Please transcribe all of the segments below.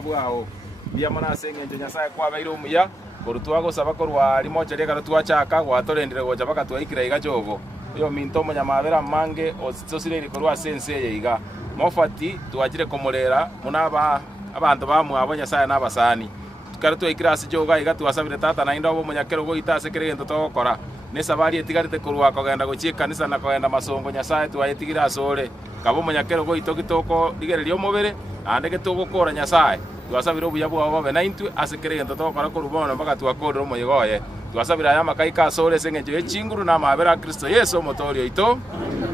buya bwao bia mona sengenje nyasaye kwa bairo umuya korutwa gusaba korwa limoja rega twachaka gwatorendire goja baka twaikira iga jogo yo minto munyamabera mange ososire korwa sense yeiga mofati twagire komorera munaba abantu bamwe abo nyasaye nabasani tukare twikira ase joga iga twasabire tata na indobo munyakero go itase kere gento tokora ne sabari etigarite korwa kogenda gochika kanisa na kogenda masongo nyasaye twayetigira asore kabo munyakero go itokitoko digererio mobere ande getugukora nyasaye twasabira obuya bwabo babe naintwe asekere gento tokora korubona mpaka twakorera muyigoye twasabira aya makaika asore sengenje echinguru na mabera Kristo Yesu motorio ito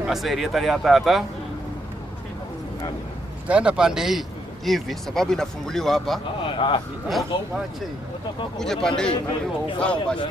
aseri etari tata. Tutaenda pande hii hivi sababu inafunguliwa hapa. Kuja pande hii. Sawa basi.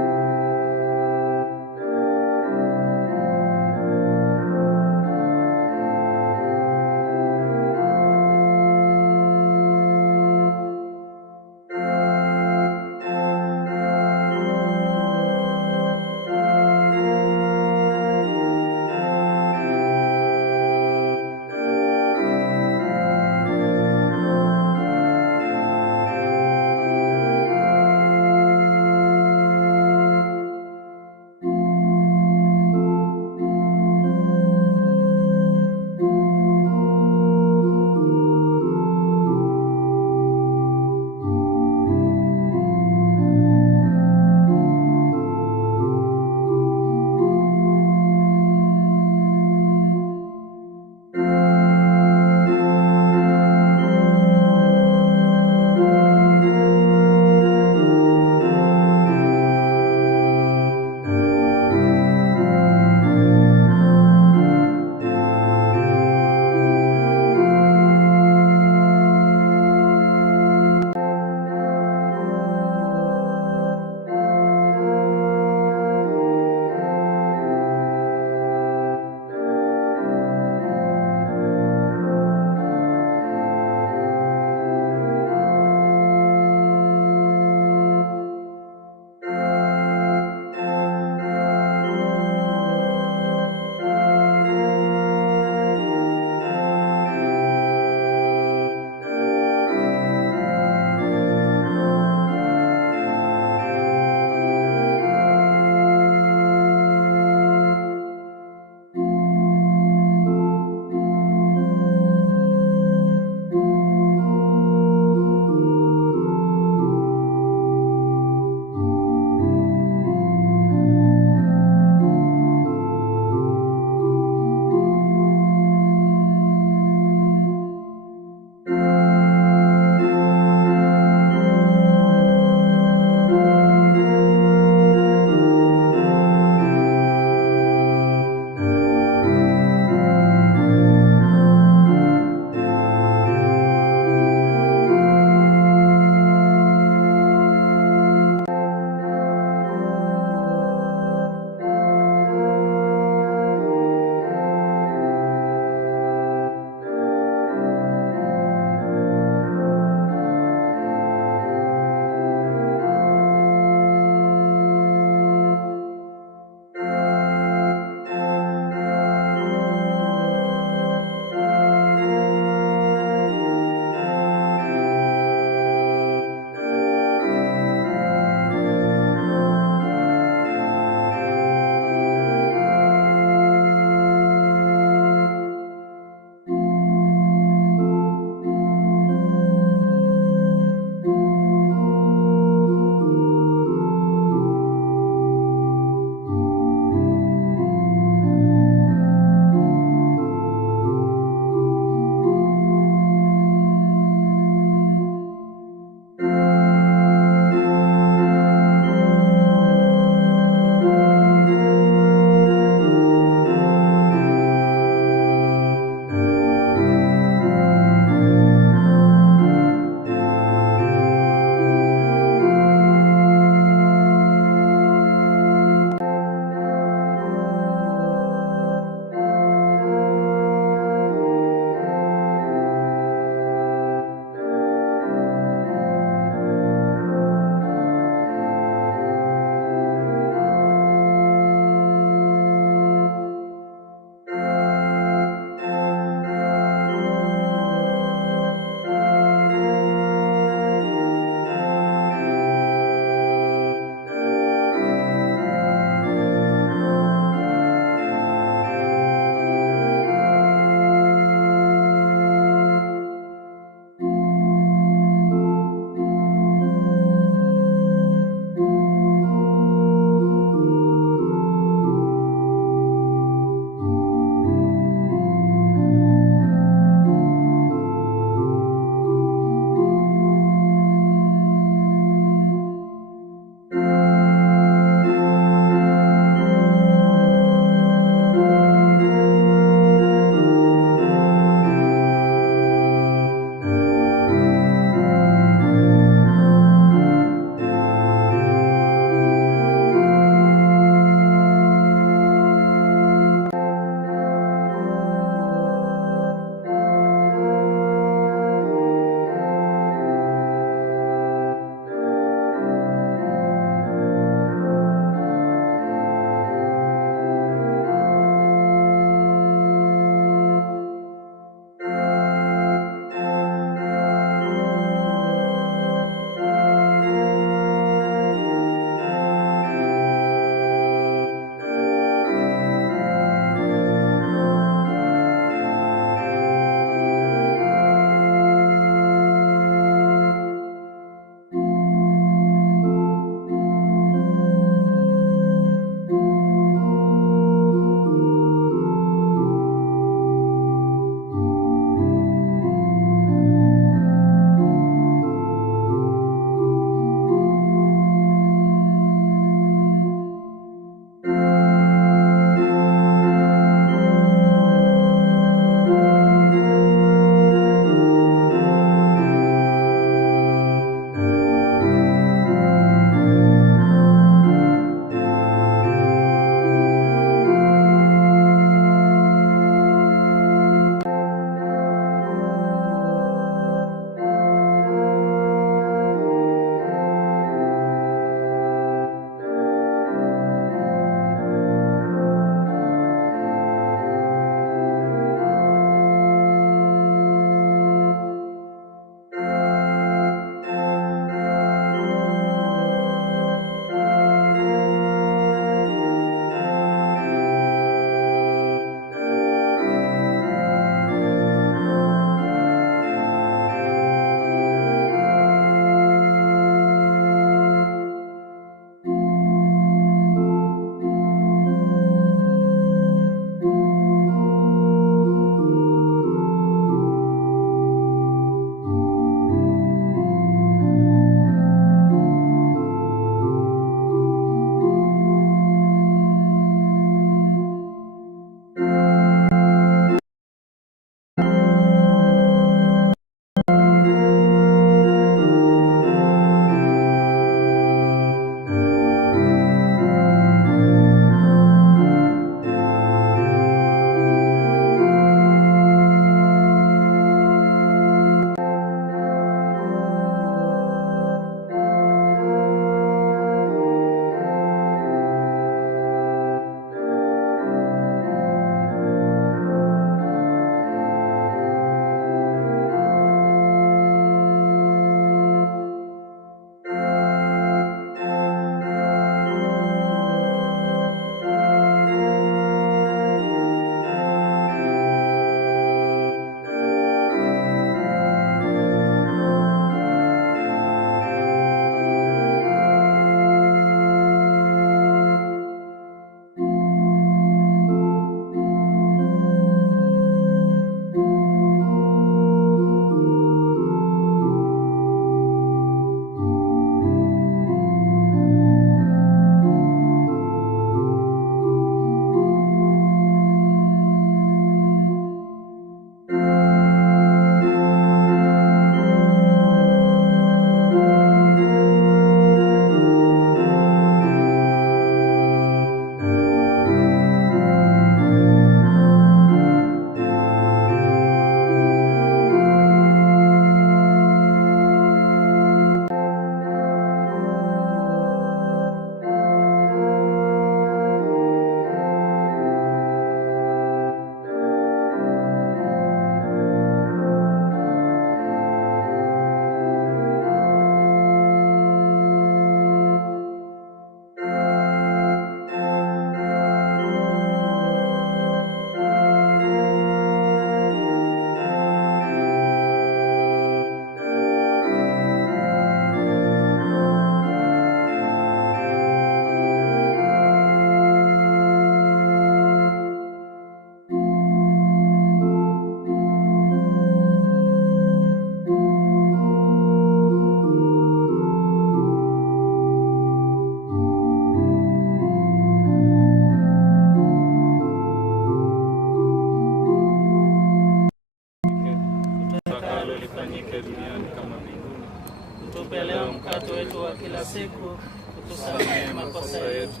mkate wetu wa kila siku, utusamehe makosa yetu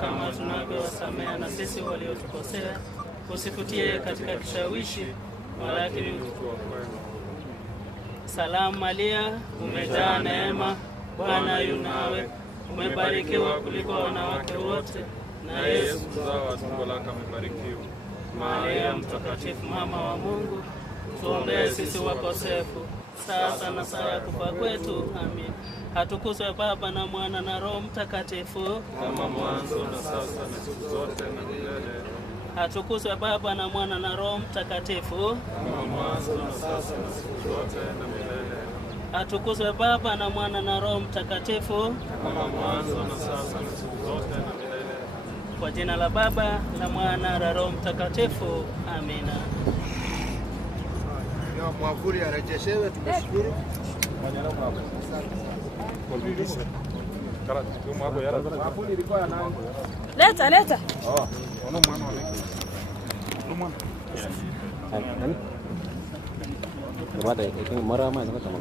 kama tunavyowasamehe na sisi waliotukosea, usitutie katika kishawishi, lakini utuokoe. Salamu Maria, umejaa neema, Bwana yu nawe, umebarikiwa kuliko wanawake wote, na Yesu mzao wa tumbo lako amebarikiwa. Maria mtakatifu, mama wa Mungu, tuombee sisi wakosefu, sasa na saa ya kufa kwetu. Amin. Atukuzwe Baba na Mwana na Roho Mtakatifu, kama mwanzo na sasa na siku zote na milele. Atukuzwe Baba na Mwana na Roho Mtakatifu, kama mwanzo na sasa na siku zote na milele. Atukuzwe Baba na Mwana na Roho Mtakatifu, kama mwanzo na sasa na siku zote na milele. Kwa jina la Baba, la Mwana na Roho Mtakatifu. Amina. Mwavuli arejeshewe, tumeshukuru. Leta. Berapa itu murah mah sama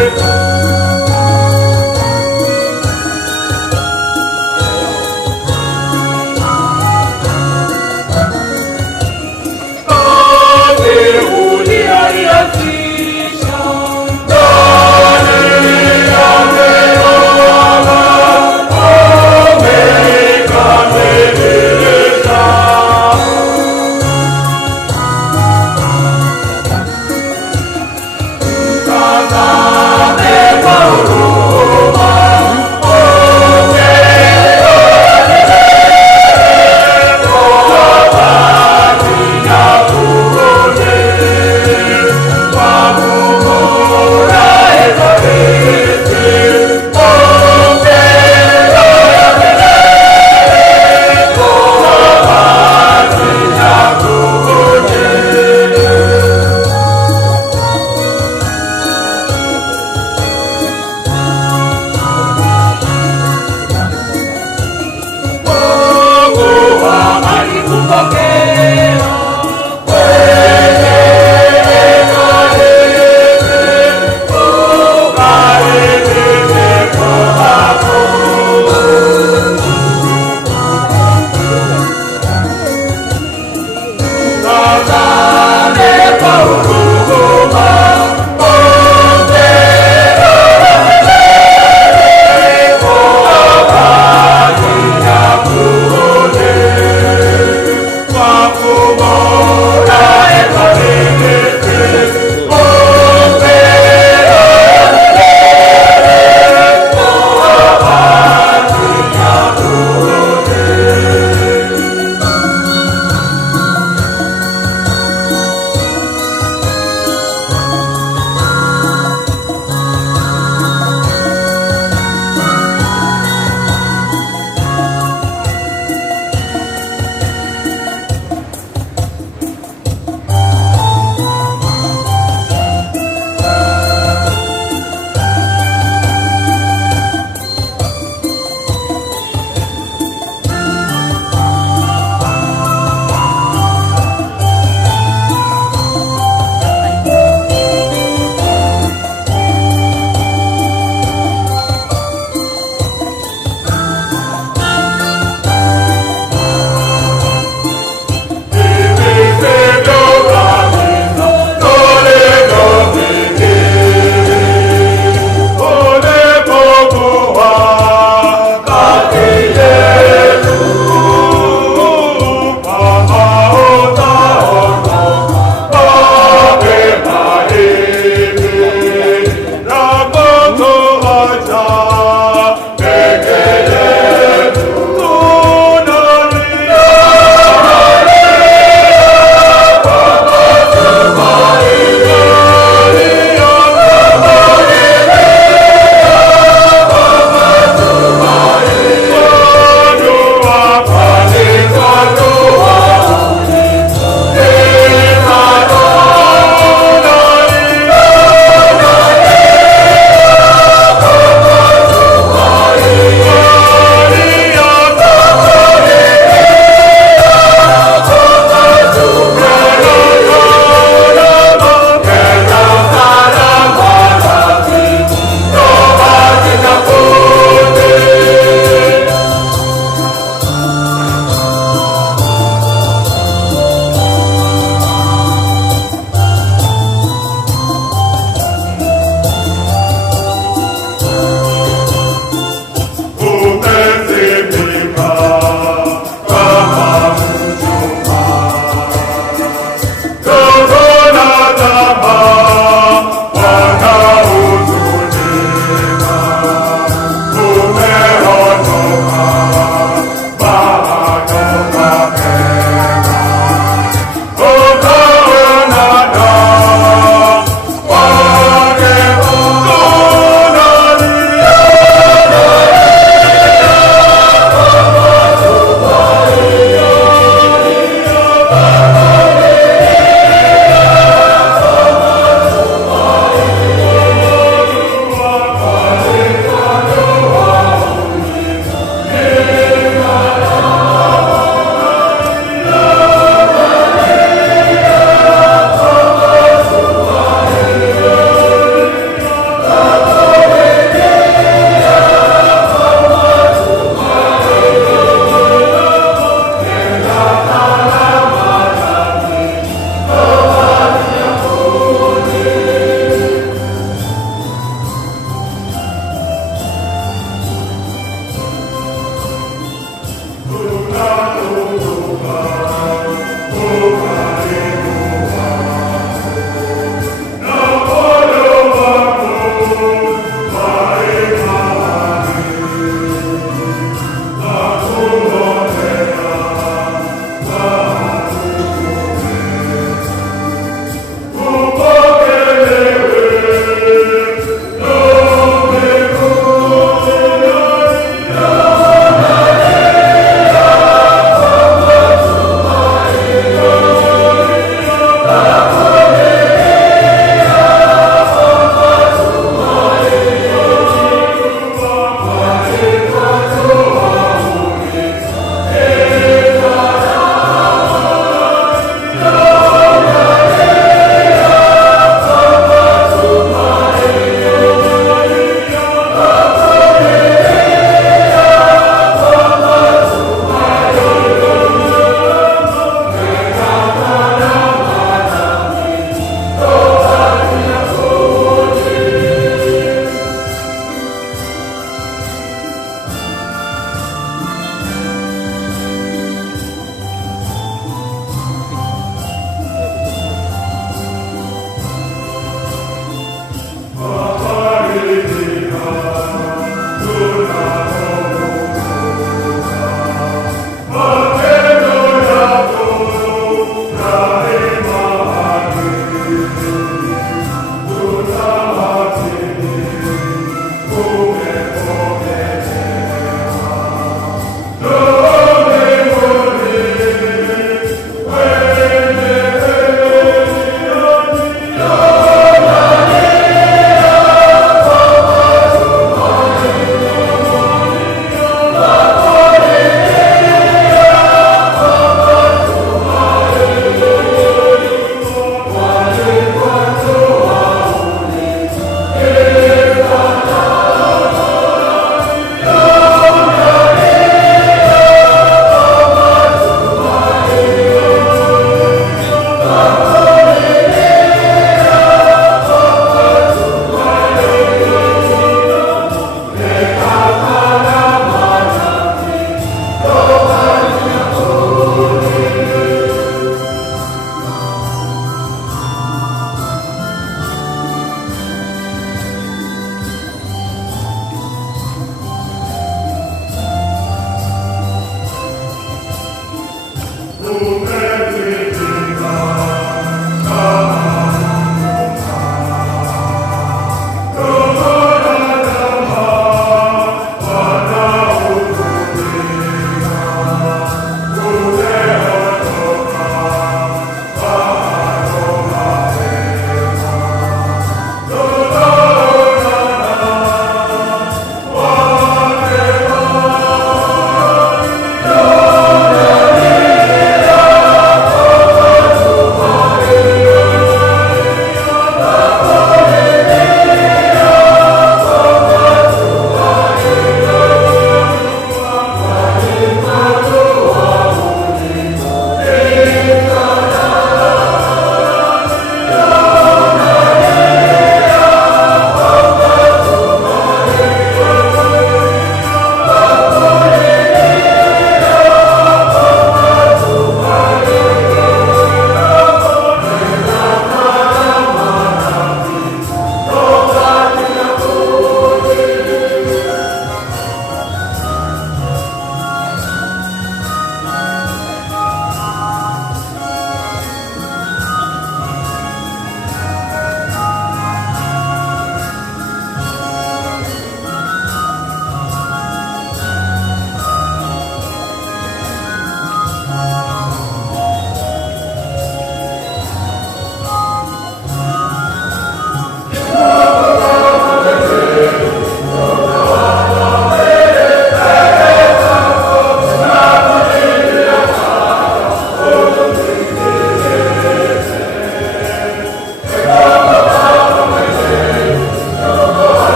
Amen.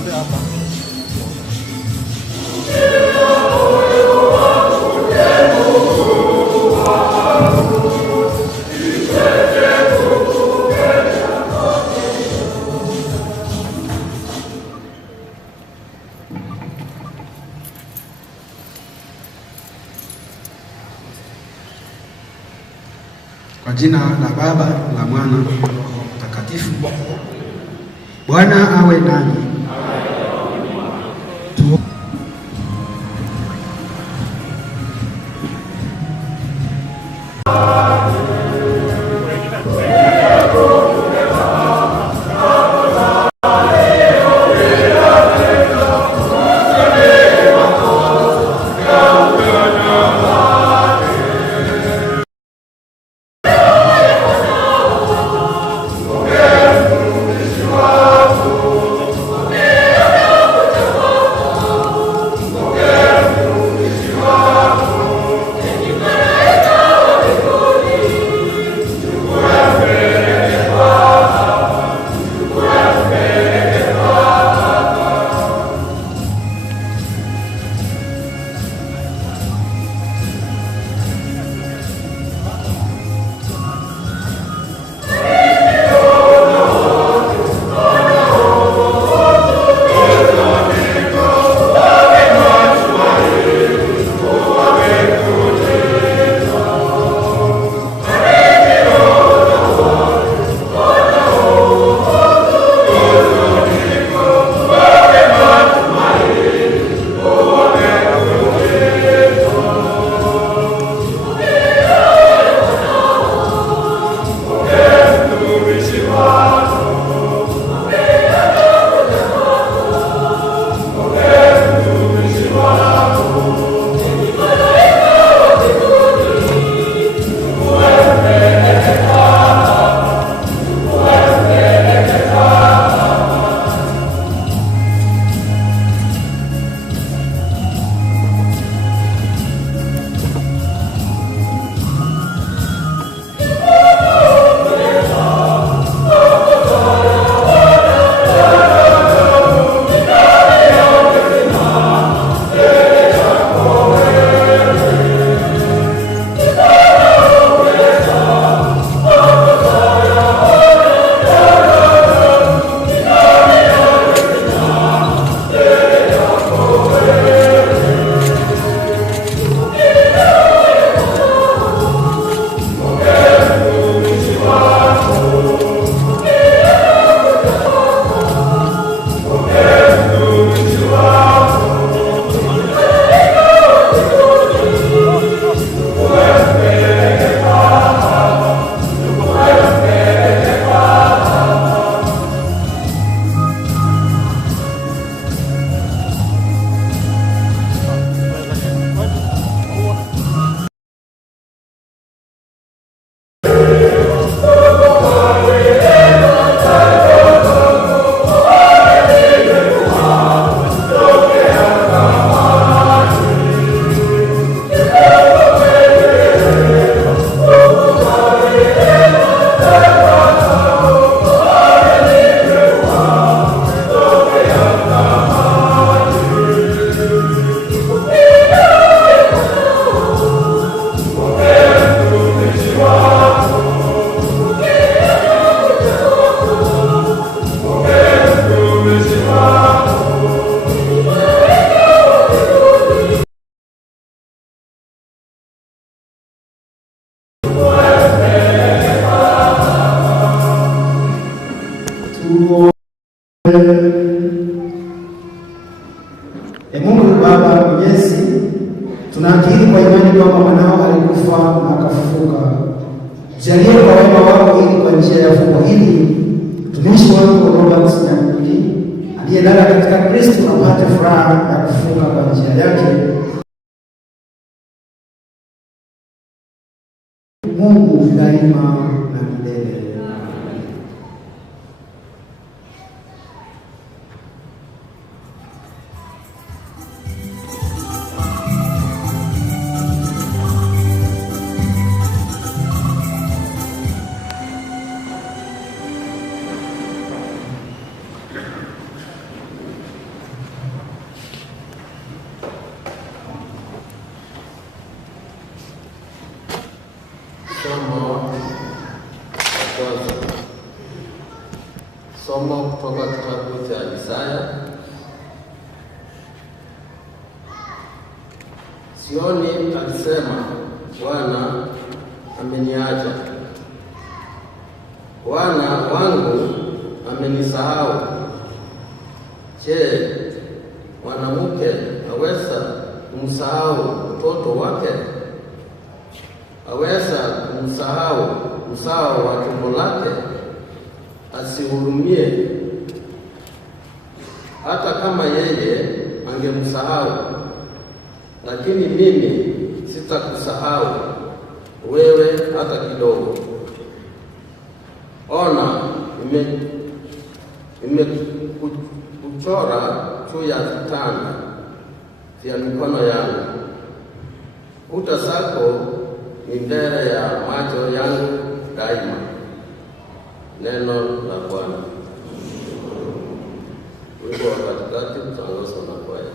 Tembea hapa. Kwa jina la Baba, la Mwana na Roho Mtakatifu. Bwana awe nanyi. Mungu Baba Mwenyezi, tunakiri kwa imani kwamba mwanao alikufa na akafufuka. Jalie kwa wema wako ili kwa njia ya fumbo hili mtumishi wako Robert Nyamwili aliyelala katika Kristo apate furaha ya kufufuka kwa njia yake. Mungu daima na milele. kwanza. Somo kutoka kitabu cha Isaya. Sioni alisema, Bwana ameniacha, Bwana wangu amenisahau. Je, mwanamke aweza kumsahau mtoto wake? Aweza kumsahau mzao wa tumbo lake, asihurumie? Hata kama yeye angemsahau, lakini mimi sitakusahau wewe hata kidogo. Ona, nimekuchora juu ya vitanda vya mikono yangu. Kuta zako ni mbele ya macho yangu daima. Neno la Bwana. Wimbo wa katikati utaongozwa na kwaya.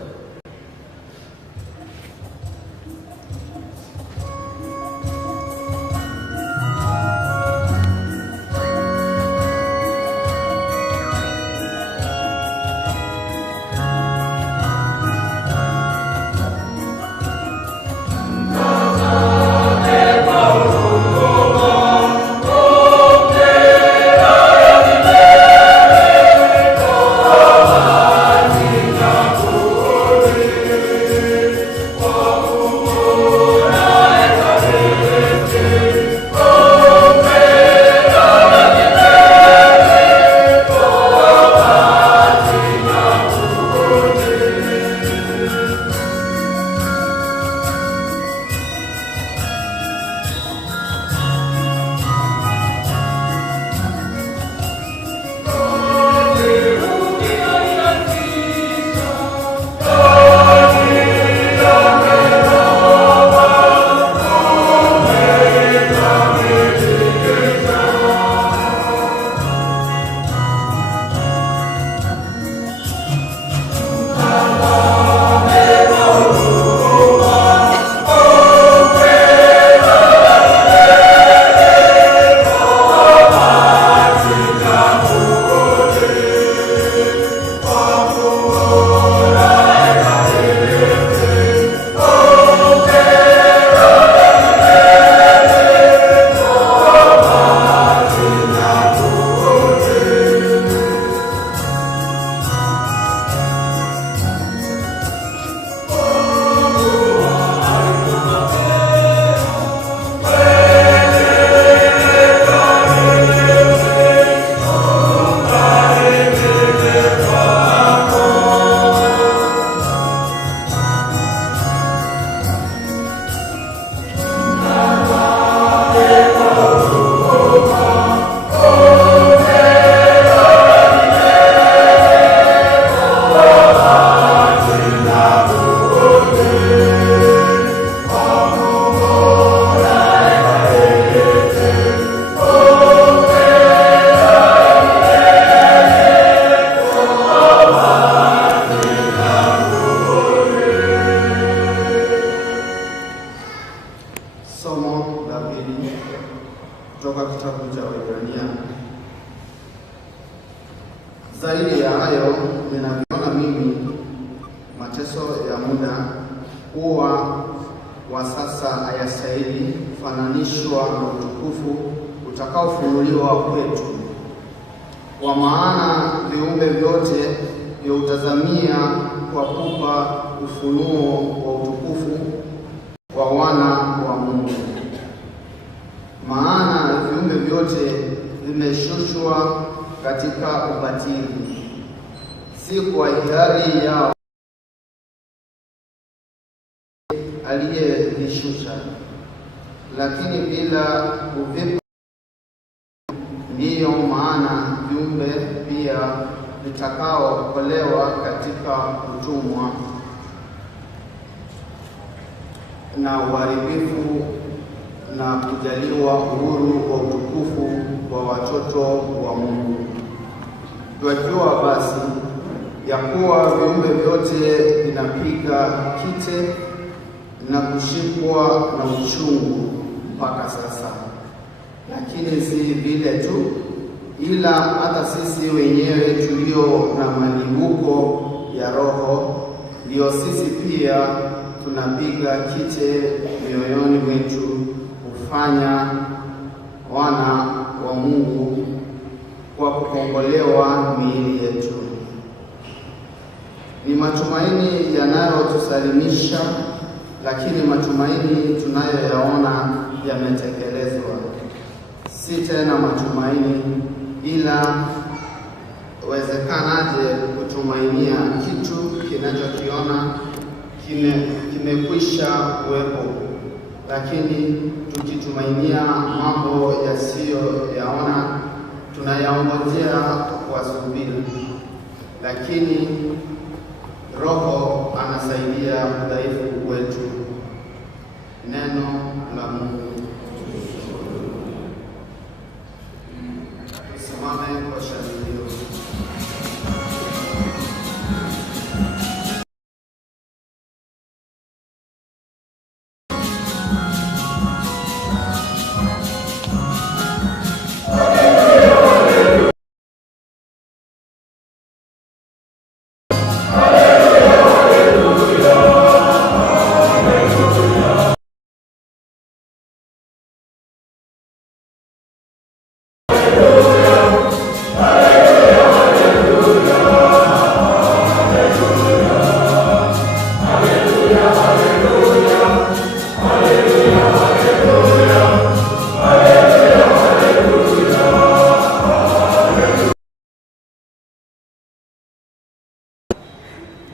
Zaidi ya hayo, ninaviona mimi mateso ya muda kuwa wa sasa hayastahili kufananishwa na utukufu utakaofunuliwa kwetu. Kwa maana viumbe vyote vyautazamia kwa pupa ufunuo wa utukufu wa wana wa Mungu. Maana viumbe vyote vimeshushwa katika ubatili, si kwa hiari yao aliyevishusha, lakini bila uvivu. Ndiyo maana viumbe pia vitakaookolewa katika utumwa na uharibifu na kujaliwa uhuru wa utukufu wa watoto wa Mungu. Twajua basi ya kuwa viumbe vyote vinapiga kite na kushikwa na uchungu mpaka sasa. lakini si vile tu, ila hata sisi wenyewe tulio na malimbuko ya Roho, ndio sisi pia tunapiga kite mioyoni mwetu kufanya wana wa Mungu kwa kukombolewa miili yetu. Ni matumaini yanayotusalimisha, lakini matumaini tunayoyaona yametekelezwa. Si tena matumaini, ila wezekanaje kutumainia kitu kinachokiona kimekwisha kuwepo, lakini tukitumainia mambo yasiyoyaona tunayaongojea kwa subira. Lakini Roho anasaidia udhaifu wetu. Neno la Mungu. Tusimame kwa shangilio.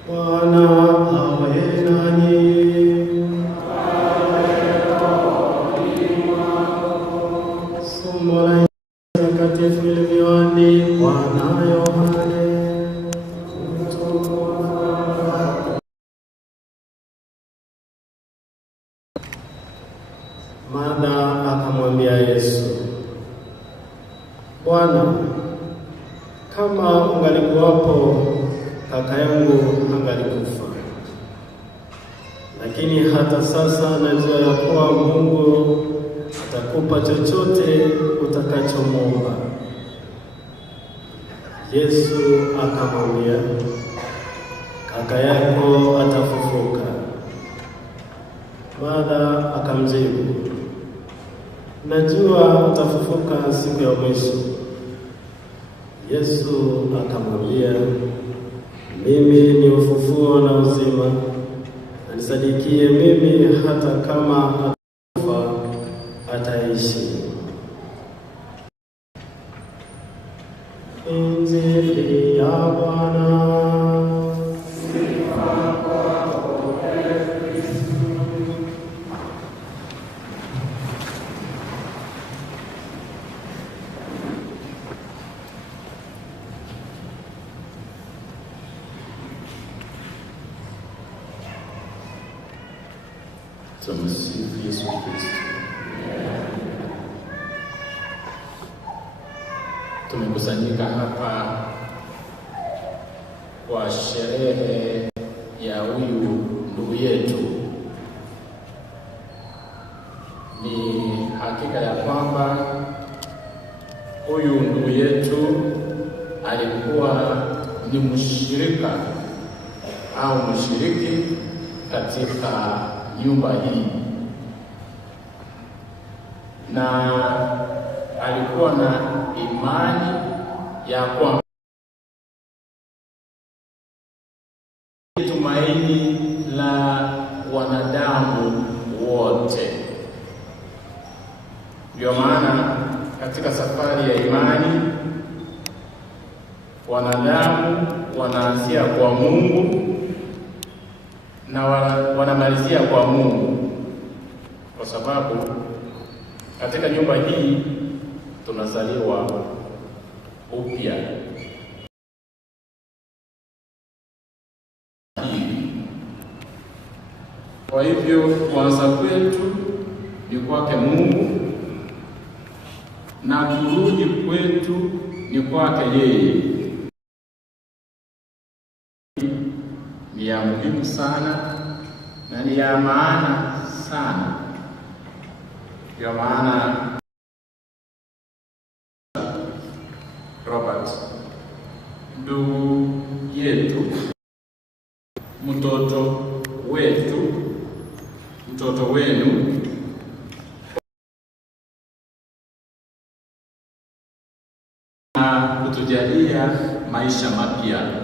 Bwana awe nanyi. Somo la Takatifu lilivyoandikwa na Yohane. Martha akamwambia Yesu, Bwana, kama ungalikuwapo kaka yangu angalikufa. Lakini hata sasa najua ya kuwa Mungu atakupa chochote utakachomwomba. Yesu akamwambia, kaka yako atafufuka. Martha akamjibu, najua utafufuka siku ya mwisho. Yesu akamwambia, mimi ni ufufuo na uzima. Anisadikie mimi, hata kama atakufa ataishi. Injili ya Bwana. Tumsifu Yesu Kristo. Tumekusanyika hapa kwa sherehe ya huyu ndugu yetu. Ni hakika ya kwamba huyu ndugu yetu alikuwa ni mshirika au mshiriki katika nyumba hii, na alikuwa na imani ya kwamba tumaini la wanadamu wote. Ndio maana katika safari ya imani wanadamu wanaanzia kwa Mungu na wanamalizia kwa Mungu, kwa sababu katika nyumba hii tunazaliwa upya. Kwa hivyo kuanza kwetu ni kwake Mungu na kurudi kwetu ni kwake yeye. Ni ya muhimu sana na ni ya maana sana. Ndio maana Robert, ndugu yetu, mtoto wetu, mtoto wenu, na kutujalia maisha mapya.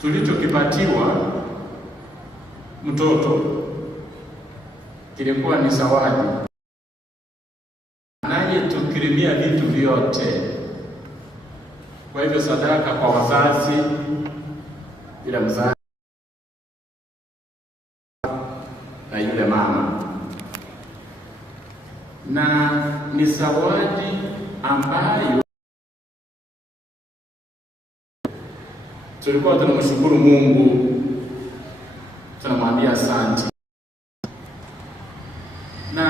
Tulichokipatiwa mtoto kilikuwa ni zawadi, anayetukirimia vitu vyote. Kwa hivyo sadaka kwa wazazi, bila mzazi na yule mama, na ni zawadi ambayo tulikuwa tunamshukuru Mungu, tunamwambia asante. Na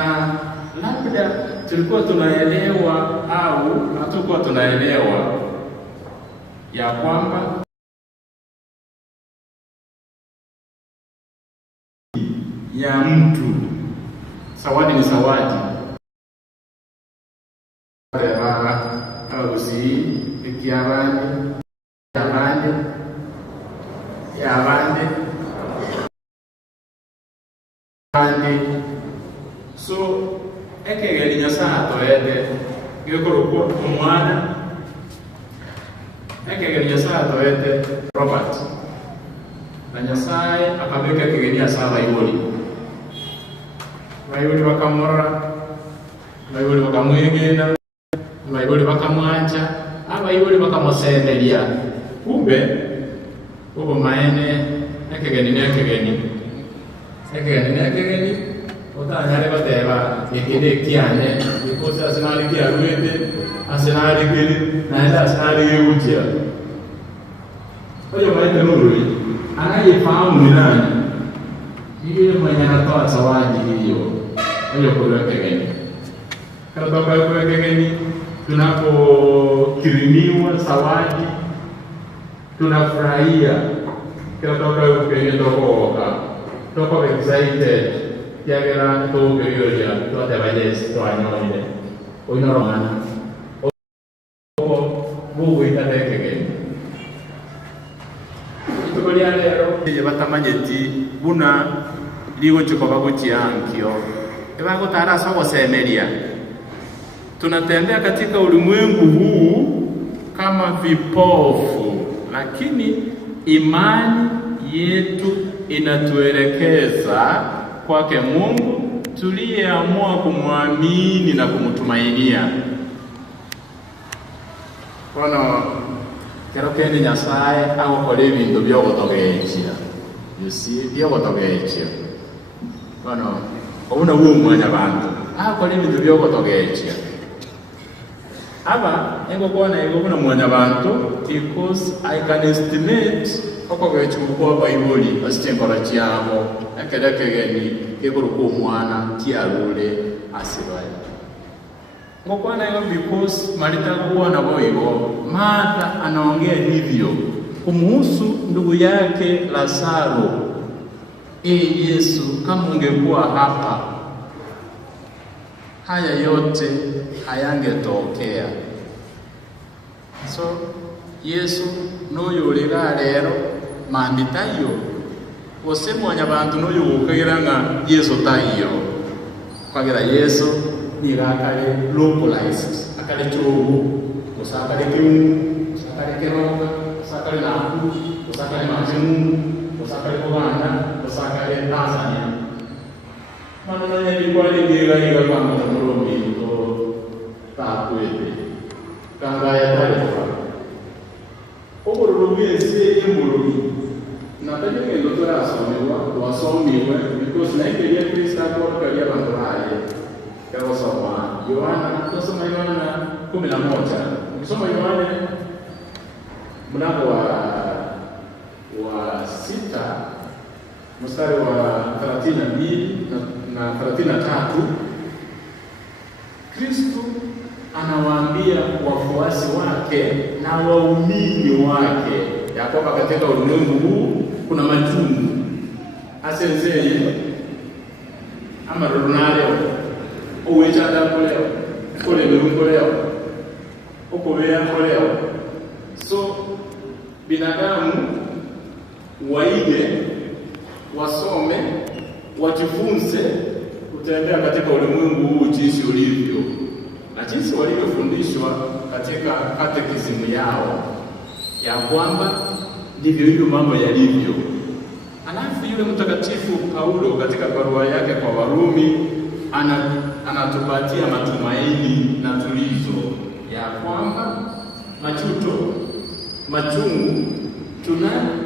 labda tulikuwa tunaelewa au hatukuwa tunaelewa ya kwamba ya mtu zawadi ni zawadi. Ausi ikiabani yabande so ekegeli Nyasaye atoede gikuruko umwana, ekegeli Nyasaye atoede Robert, na Nyasaye akabeka ekegeli asa bayibuli bakamora, bayibuli bakamwegenda, bayibuli bakamwanja, abayibuli bakamusembelia. Kumbe ubo maene ekegeni otanyale bateba ekide kiane because asinali kiarwende asinali kili naenda asinali yeutia. Oyo maite nururi anayefahamu ni nani? Yule mwenye anatoa zawadi hiyo. Oyo kuwekegeni. Katoka kuwekegeni, tunapokirimiwa zawadi tunafurahia. Katoka kuwekegeni toko excited. Kiagera toko yoja tote bajes to anyone. Oyo romana. Bubu itakegeni. Tukolia lero batamanyeti buna ligo chikoba kuchiankio. Ebango tarasa kusemelia. Tunatembea katika ulimwengu huu kama vipofu, lakini imani yetu inatuelekeza kwake Mungu tuliyeamua kumwamini na kumtumainia. Kono kero kende Nyasaye agokora ebintu byogotogechia. You see, byogotogechia. Kono obuna bw'omwanya bantu agokora ebintu byogotogechia. Aba engo kuona ego kuna mwanya bantu because I can estimate okogechia kwa Bible asitenkora chiamo akedakegeni ekuruko mwana kiarule asibaya. Ngokwana ego because malita kuona boigo Martha anaongea hivyo kumhusu ndugu yake Lazaro. Yesu, kama ungekuwa hapa haya yote hayangetokea. So Yesu noyulira lero manditayo osemwanya bantu noyugukiranga Yesu tayo kwagira Yesu nigakale localized akale chugu usakale kimu usakale keroka usakale naku usakale majimu usakale Uganda usakale Tanzania maneno yalikuwa ligira kwa mtoromi to takwete kanga ya taarifa oborobese yemurumi nataje ngendo torasomewa wasomiwe because naikelia Kristo kwa kalia bandoraye kwa soma Yohana tusoma Yohana 11 ukisoma Yohana mlango wa 6 mstari wa 32 na 33 Kristo anawaambia wafuasi wake na waumini wake ya kwamba katika ulimwengu huu kuna machungu asenzeye ama runaleo uwechanda kuleo kule mirungo leo binadamu waige, wasome, wajifunze kutembea katika ulimwengu huu jinsi ulivyo, na jinsi walivyofundishwa katika katekisimu yao ya kwamba ndivyo hivyo mambo yalivyo. Alafu yule Mtakatifu Paulo katika barua yake kwa Warumi anatupatia matumaini na tulizo ya kwamba majuto, machungu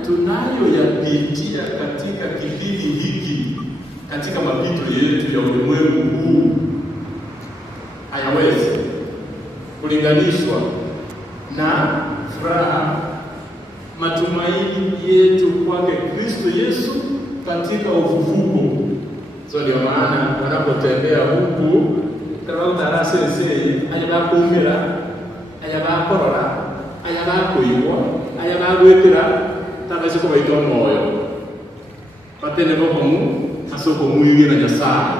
tunayoyapitia katika kipindi hiki, katika mapito yetu ya ulimwengu huu, hayawezi kulinganishwa na furaha, matumaini yetu kwake Kristo Yesu katika ufufuko. So ndio maana wanapotembea huku kama utarasese ayabakumira, ayabakorora, ayabakuigwa, ayabagwetera tabasiko baitwa moyo patene bokomu asoko muiwe na Nyasaye.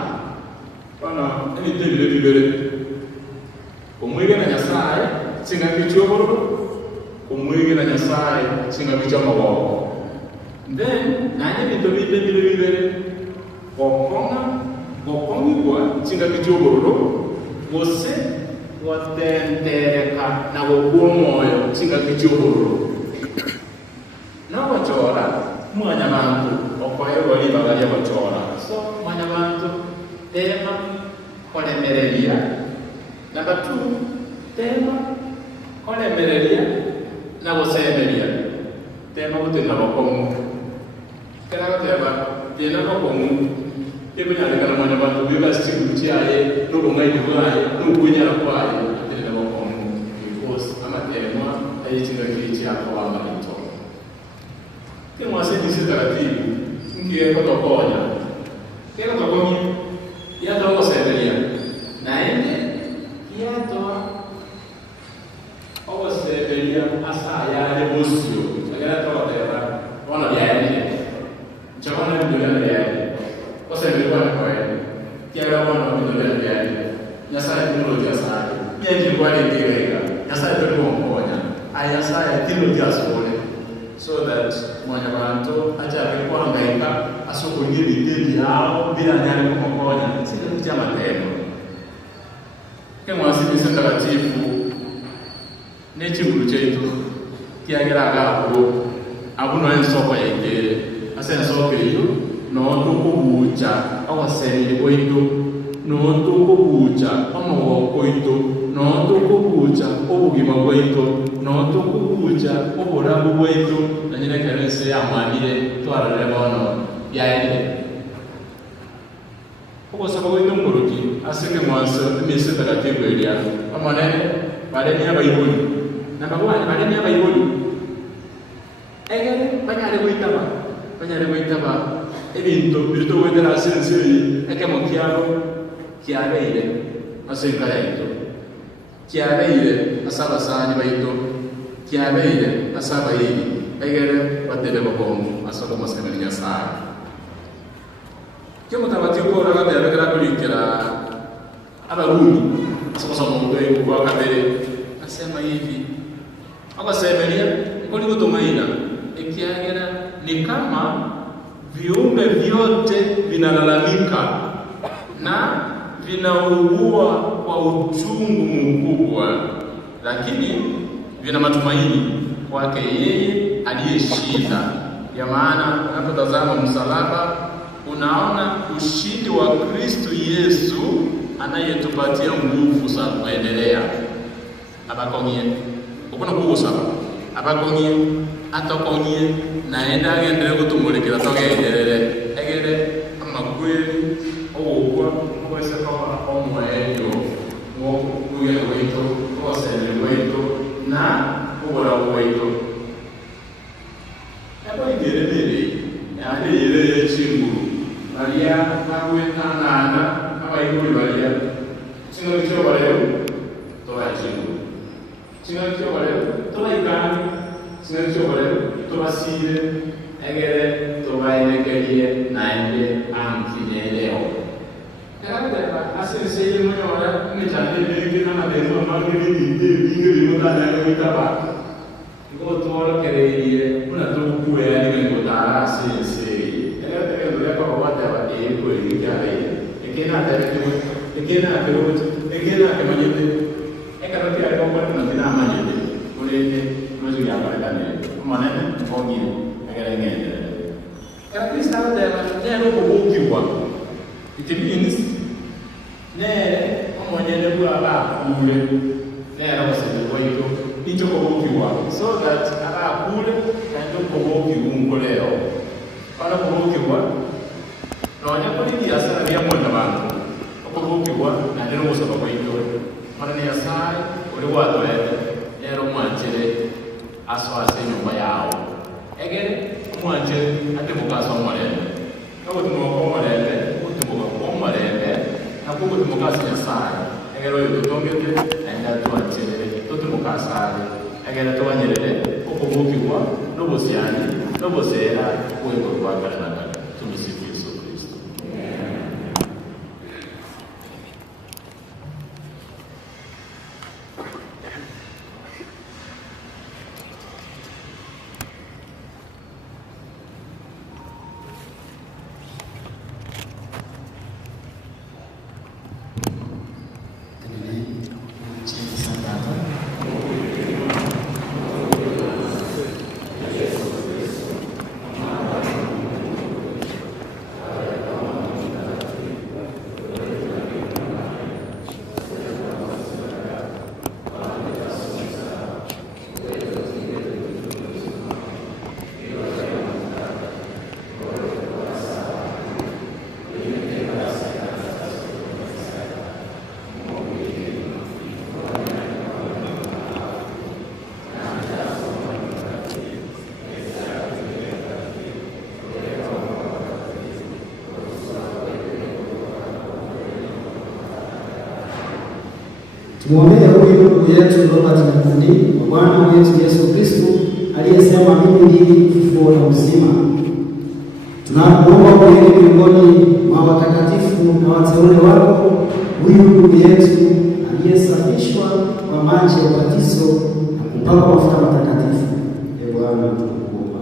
Bana ni tebile bibele omwiwe na Nyasaye singa kichoboro, omwiwe na Nyasaye singa kichomabo. Then nanye bitobite bibele gokongwa singa kichoboro gose watendereka na gokuomoyo singa kichoboro na wachora mwanya bantu okoye wali bagalia wachora. So mwanya bantu tema kolemereria. Number 2, tema kolemereria na gosemeria. Tema gutenda bokomu kana guteba tena bokomu tebanya kana mwanya bantu biba siku chiaye nuko ngai duaye nuko nyara kwaye tena bokomu because ama tema ayitinga kichi yako ama nito kama sisi taratibu ndio kutokonya kile kutokonya ya dogo severia naende ya toa au severia asa ya rebusio agora toa terra wana yaende chawana ndio yaende kwa sababu kwa kweli kiara wana ndio yaende Nyasaye ndio sana mimi kwa ile direka Nyasaye ndio kuonya aya saya tilo dia sole so that mwana bantu acha kwa ngaika asokonyie biteli yao bila nyale kumokonya sisi kutia matendo kama sisi mtakatifu nechi mruchetu kiagira gapo abuno ensoko yake asa soko hiyo no tukubucha awaseni boito no tukubucha amawoko ito no tukubucha obugima bwaito no tukubucha oborabu bwaito nanyine kanese yamanire twarare bono yaende uko sababu ito muruki asike mwanso mise takatifu elia amanene bareni abayibuli namba 1 bareni abayibuli egere banyare goitaba ebintu birito wetera sensei eke mokiaro kiareire asenka yaito kiareire asaba sani baito kiareire asaba yini egere batele bokomu asaba maskani Nyasaye kemo tabatiko raga tebekera kulikira abarumi asaba mungu kwa kabere asema hivi akasemeria kuli kutumaina ikiagera ni kama viumbe vyote vinalalamika na vinaugua kwa uchungu mkubwa, lakini vina matumaini kwake yeye aliyeshinda. Ya maana unapotazama msalaba unaona ushindi wa Kristo Yesu anayetupatia nguvu za kuendelea. Abakonye ukona kugusa abakonye atakonye naenda agendere gutumurikira togenderere egere amakweli ogwa kwese kwa omweyo mo kuye weito kosele weito na ubora weito aba igerere yale ile chinguru Maria mawe nana aba ikuri Maria sino kicho bareo toa chinguru sino kicho bareo toa ikani sino kicho bareo toa sile egere toa inekelie naende amkinyeleo kada asese mwana mechande bigi na madengo magini dinde bingi limota na witaba ngo toro kereire ekena akeroje ekena akemanyete ekaroti alikopa na manyete kulene mazu ya baadane manene ngongire egerengende era Kristo nero kubukiwa it means ne omonyene bwaba kule nero kusebuwa ito nicho kubukiwa so that aba kule ndio kubukiwa ngolero para kubukiwa nonya kuli ya sana ya mwana bantu kubukiwa na nero kusaba kwa ito mana ne asai uri watu nero mwanjere aswase nyumba yao egere mwanje ate mukaso mwarende kabo tumuko mwarende utumuko ko mwarende nakuko tumukaso nyasai egere yo tongete enda tuanjere tutumukasale egere tuanyerere okubukiwa nobosiani nobosera kwego rwagarana tumisifu Yesu Kristo. Tumuombee huyu ndugu yetu Robert Nyakundi kwa Bwana wetu Yesu Kristo aliyesema mimi ndimi ufufuo na uzima. Tunakuomba uweke miongoni mwa watakatifu na wateule wako huyu ndugu yetu aliyesafishwa kwa maji ya ubatizo na kupakwa mafuta matakatifu. Ee Bwana tunakuomba.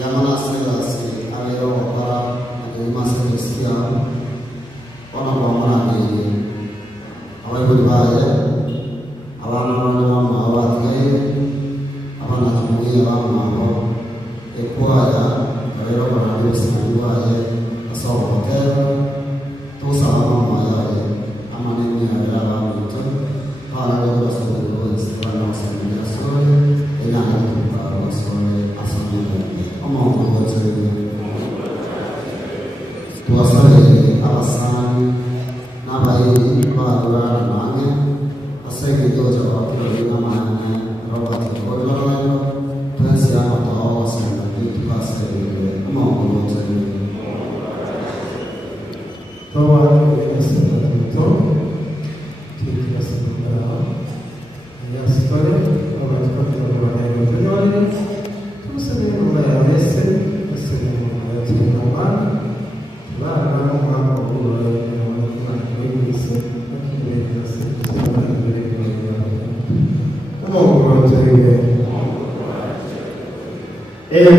Yamana selasi aleo para na maselestia ona kwa mwana ni awaibulbaye abana mama abatgaye abana tumuye mama ekwaya aleo para Yesu ndiwaye asawa hotel tosa mama yaye amane ni ala mtu para leo sababu kwa sana sana sore ina kwa sore asante tuwasale abasani n'abayiri badura nange asenge doja wakili n'amani Robert Kodoro twese y'amataho wasanga twasenge amahuguzo Toba Yesu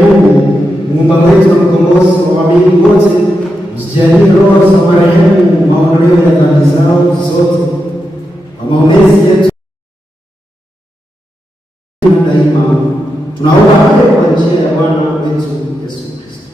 Mungu, Muumba wetu na mkombozi wa waamini wote, usijalie roho za marehemu maondoleo ya dhambi zao zote, kwa maombezi yetu daima. Tunaomba hayo kwa njia ya Bwana wetu Yesu Kristo.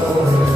Thank you.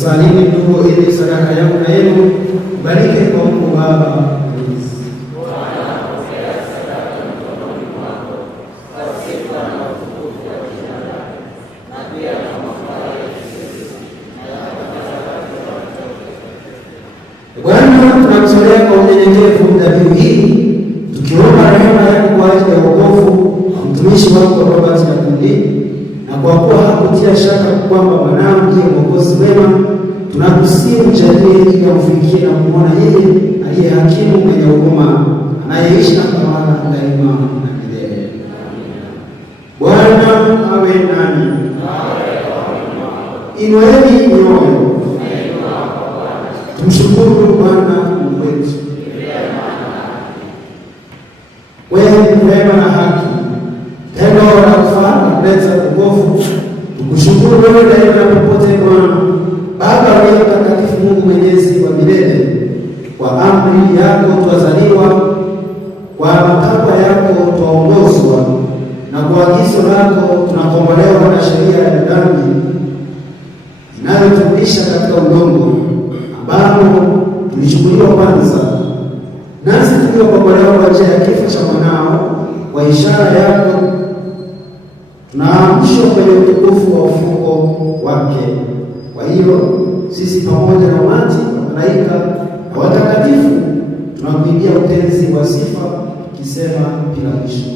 Salini ndugu, ili sadaka yangu na yenu bariki kwa Mungu Baba Mwenyezi. Bwana, tunamtolea kwa unyenyekevu dhabihu hii, tukiomba rehema yako kwa ajili ya wokovu wa mtumishi wako Robert Nyakundi, na kwa kuwa hakutia shaka kwamba mwanao ndiye Mwokozi wema, tunakusihi mjalie ili amfikie na kumwona yeye aliye hakimu mwenye huruma, anayeishi na kutawala daima na milele. Bwana awe nani. Inueni mioyo. Tumshukuru Bwana Mungu wetu. Wewe ni mwema na haki, tendo la kufaa na kuleta wokovu. Tukushukuru wewe daima na popote Bwana, Baba aliye mtakatifu, Mungu mwenyezi wa milele. Kwa amri yako twazaliwa, kwa matakwa yako twaongozwa, na kwa agizo lako tunakombolewa na sheria ya dhambi inayoturudisha katika udongo ambapo tulichukuliwa kwanza, nasi tuliokombolewa kwa njia ya kifo cha mwanao, kwa ishara yako tunaamshwa kwenye utukufu wa ufufuko wake. Kwa hiyo sisi pamoja na umati wa malaika na watakatifu tunakuimbia utenzi wa sifa, tukisema bila mwisho: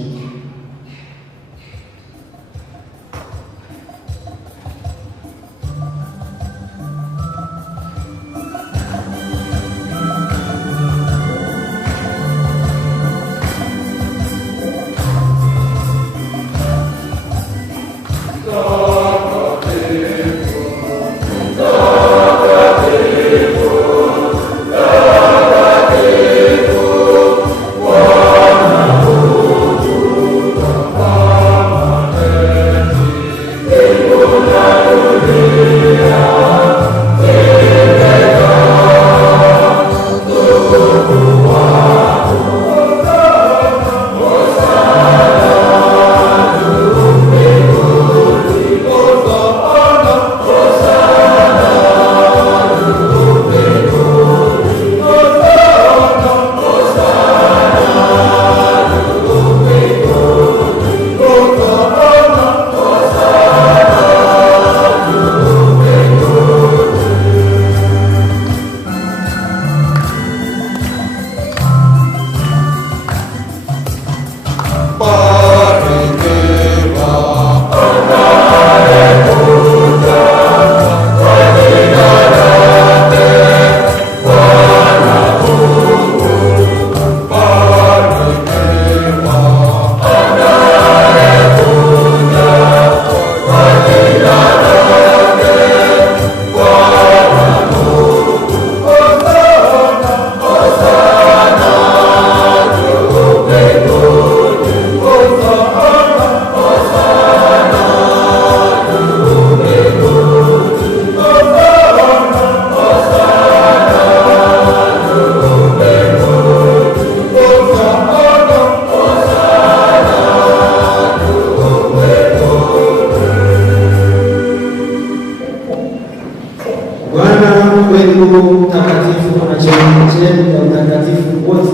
mtakatifu na chemchemi ya utakatifu wote,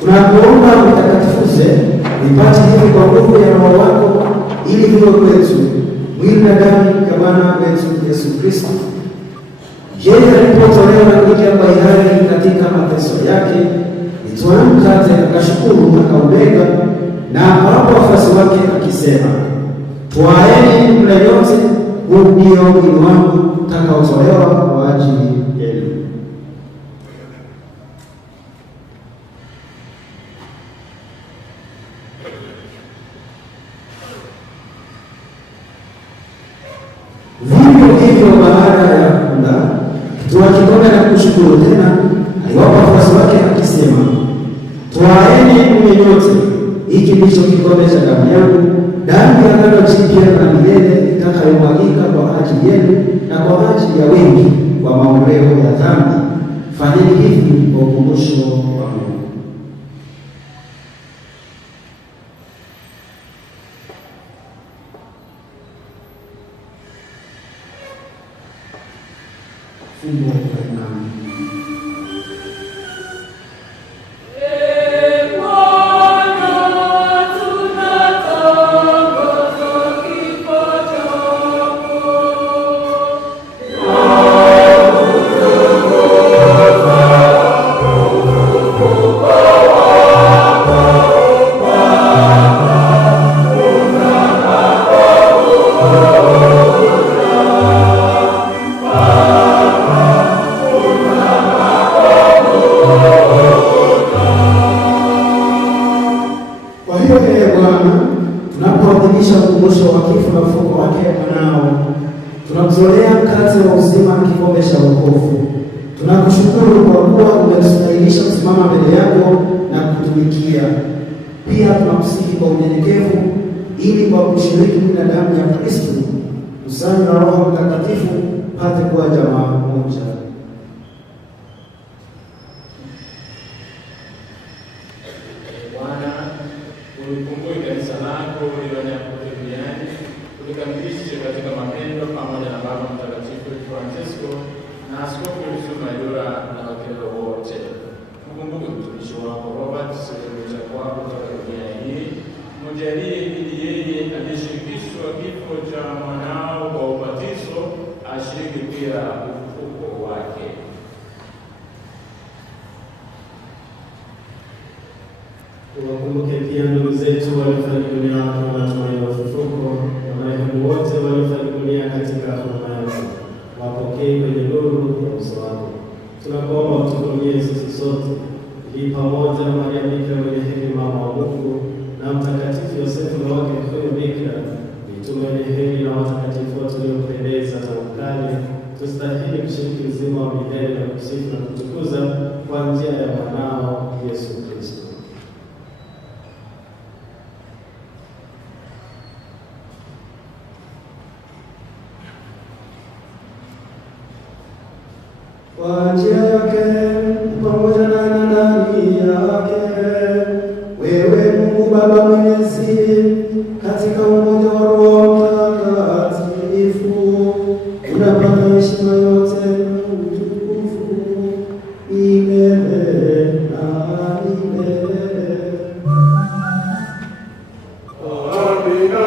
tunakuomba utakatifuze vipate hivi kwa nguvu ya Roho wako, ili viwe kwetu mwili na damu ya Bwana wetu Yesu Kristo. Yeye alipotolewa na kuja kwa hiari katika mateso yake, alitwaa mkate, akashukuru, akaumega, na akawapa wafuasi wake akisema, twaeni mle yote, huu ndio mwili wangu utakaotolewa kwa ajili yenu. Vivyo hivyo baada ya kula, akitwaa kikombe na kushukuru tena, aliwapa wafuasi wake akisema, twaeni mnywe nyote, hiki ndicho kikombe cha damu yangu, damu ya agano jipya na milele, itakayomwagika kwa ajili yenu na kwa ajili ya wengi kwa maondoleo ya dhambi. Fanyeni hivi kwa ukumbusho wangu. Fumbo la imani. Tunapoadhimisha ukumbusho wa kifo na ufufuko wake mwanao, tunakutolea mkate wa uzima na kikombe cha wokovu. Tunakushukuru kwa kuwa umetustahilisha kusimama mbele yako na kutumikia. Pia tunakusihi kwa unyenyekevu, ili kwa kushiriki na damu ya Kristo, usanyi wa Roho Mtakatifu, pate kuwa jamaa moja. Ulikumbuke kanisa lako lililonyakua duniani, ulikamilishe katika mapendo pamoja na Baba Mtakatifu Francisco na Askofu Yusufu Mayura na wakilelo wote. Mkumbuke mtumishi wako Robert Selemita kwako kutoka dunia hii, mjalie ili yeye aliyeshirikishwa kifo cha mwanao kwa ubatizo ashiriki pia ufufuko wake. Wakumbuke pia ndugu zetu waliofariki dunia wakiwa na tumaini la ufufuko, na marehemu wote waliofariki dunia katika huruma yako, wapokee kwenye nuru ya uso wako. Tunakuomba utuhurumie sisi sote, ili pamoja na Maria Bikira mwenye heri mama wa Mungu na Mtakatifu Yosefu na wake huyo Bikira, mitume wenye heri na watakatifu wote waliokupendeza tangu kale, tustahili kushiriki uzima wa milele na kusifu na kutukuza kwa njia ya mwanao Yesu Kristo. Kwa njia yake pamoja na ndani yake, wewe Mungu Baba Mwenyezi, katika umoja wa Roho Mtakatifu, unapata heshima yote na utukufu milele na milele. Amina.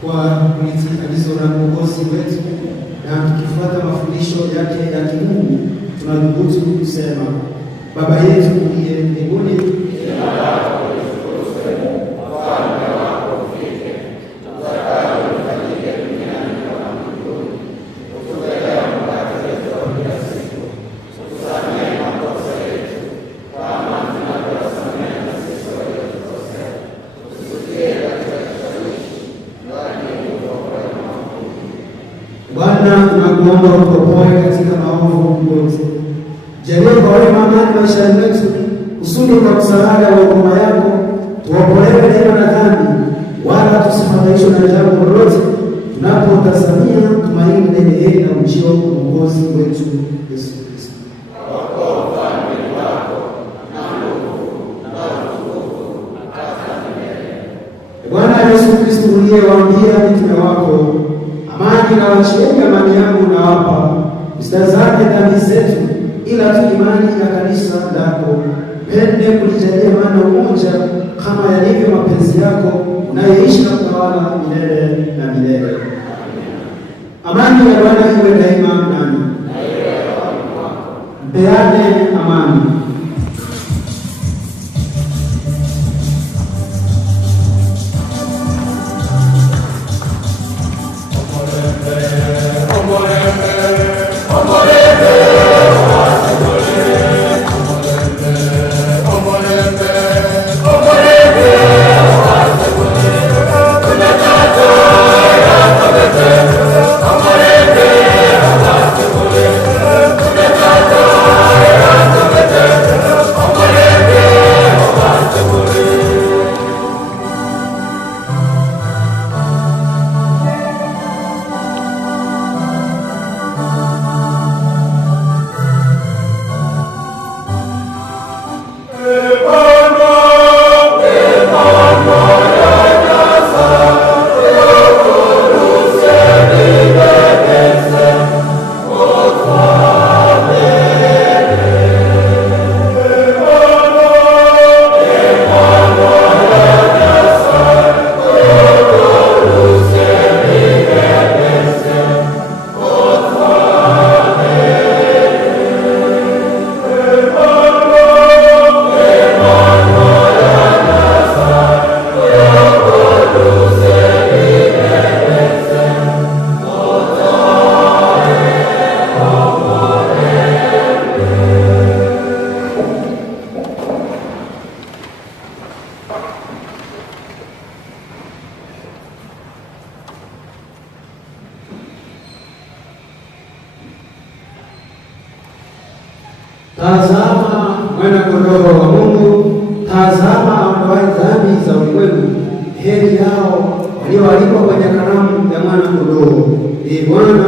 Kwa kulitii agizo la Mwokozi wetu na tukifuata mafundisho yake ya kimungu, tunadhubutu kusema: Baba yetu uliye mbinguni, Bwana tunakuomba utuokoe katika maovu yote. Jalia kwa wema amani maisha yetu, kusudi kwa msaada wa huruma yako tuokolewe neema na dhambi, wala tusifadhaishwe na jambo lolote, tunapotazamia tumaini lenye heri na ujio wa Mwokozi wetu Yesu Kristo. Bwana Yesu Kristo, uliyewaambia mitume wako, amani na wachieni, amani yangu nawapa, msitazame dhambi zetu, ila tu imani ya kanisa lako. Pende kulijalia maana umoja, kama yalivyo mapenzi yako, unayeishi na kutawala milele na milele. Amani ya Bwana iwe daima nani. Mpeane amani. Amore, Tazama mwana kondoo wa Mungu, tazama aondoaye dhambi za ulimwengu. Heri yao walioalikwa kwenye karamu ya mwana kondoo. Ee Bwana,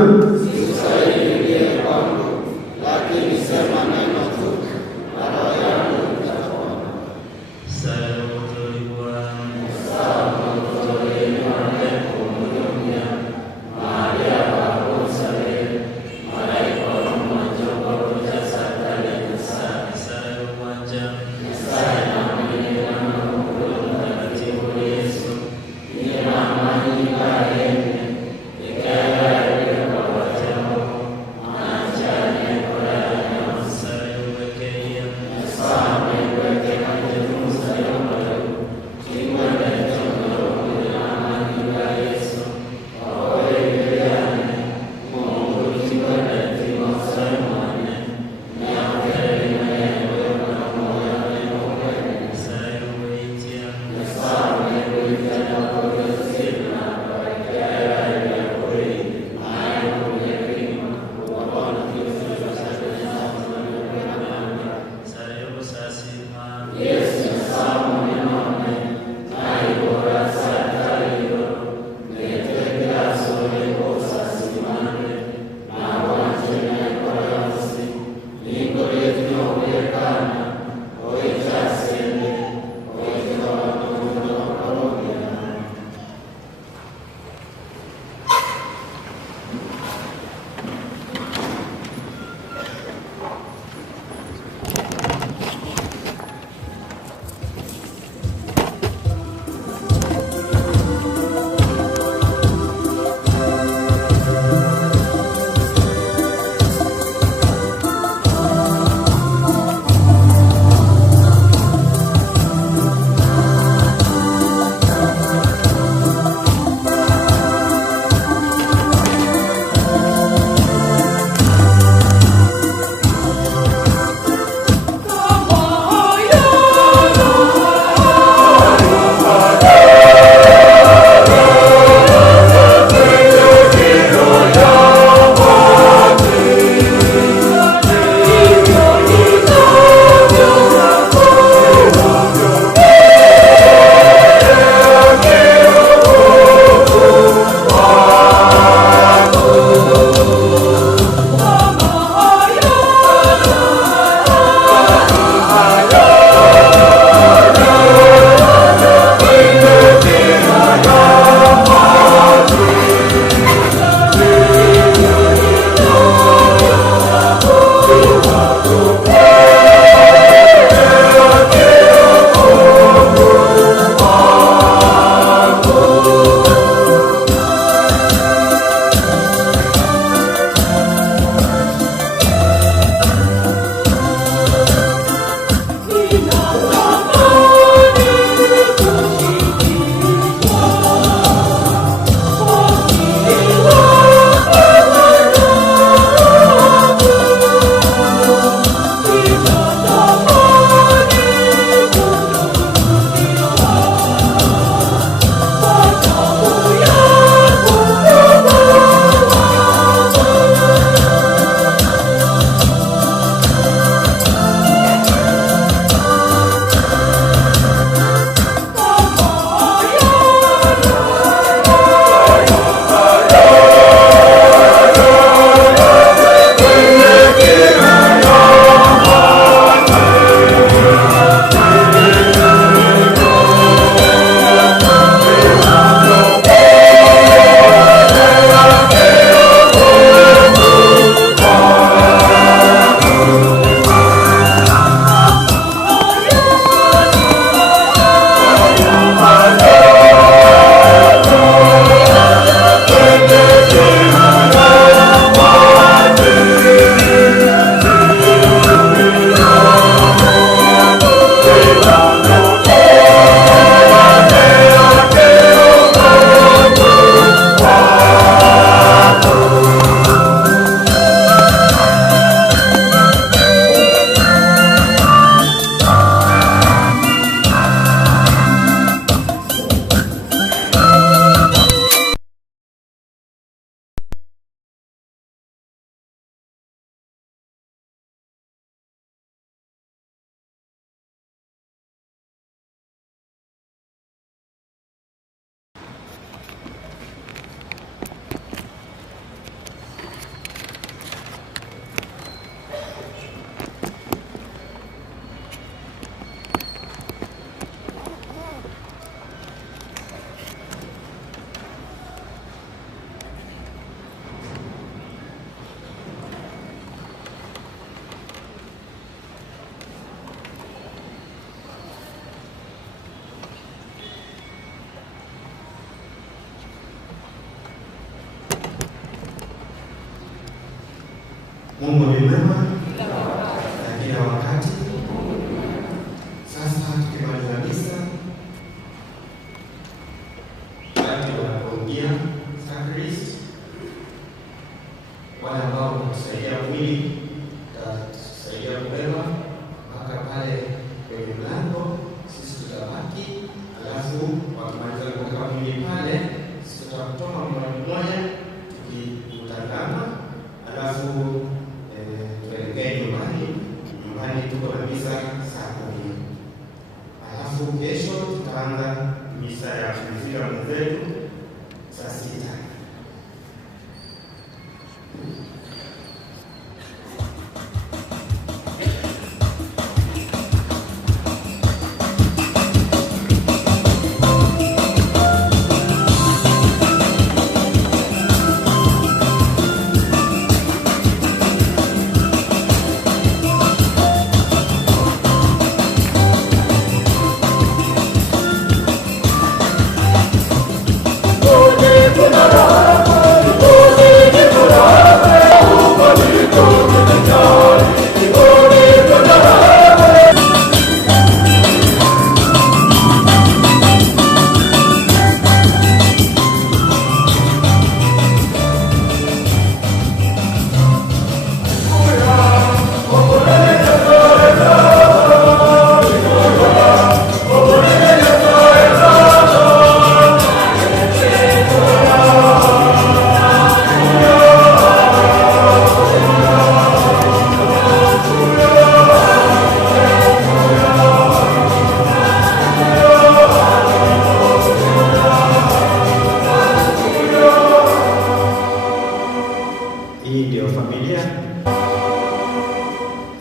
Mungu ni mwema na kila wakati. Sasa tukimaliza misa, wakati wanapoingia sakrist, wale ambao wanatusaidia mwili tatusaidia kubeba mpaka pale kwenye mlango, sisi tutabaki. Alafu wakimaliza kuweka mwili pale, sisi tutatoka mmoja tukikutana, alafu tuelekee nyumbani. Nyumbani tuko na misa saa 10. Alafu kesho tutaanza misa ya kumzika mwenzetu saa 6.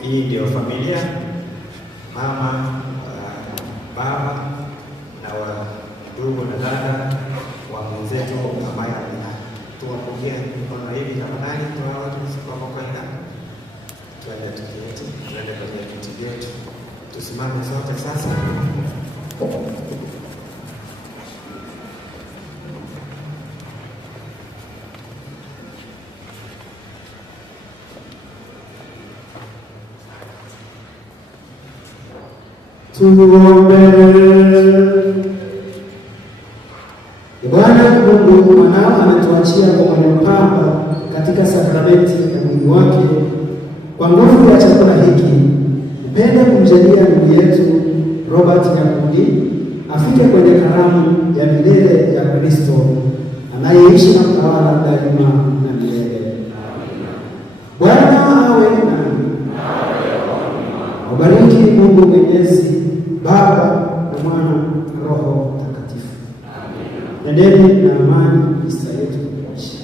Hii ndio familia, mama, baba na ndugu na dada wa mwenzetu ambaye tuwapokea mikono hivi tafadhali. Tunaona tunasimama kwenda, tuende tuketi, tuende kwenye viti vyetu, tusimame sote sasa. Tuombe. Bwana Mungu mwanao anatuachia kwa mapamba katika sakramenti ya mwili wake. Kwa nguvu ya chakula hiki, upende kumjalia ndugu yetu Robert Nyakundi afike kwenye karamu ya milele ya Kristo anayeishi na kutawala daima na milele. Bwana awe nanyi. Wabariki Mungu Mwenyezi, Baba na Mwana na Roho Mtakatifu. Nendeni na amani, misa yetu kuisha.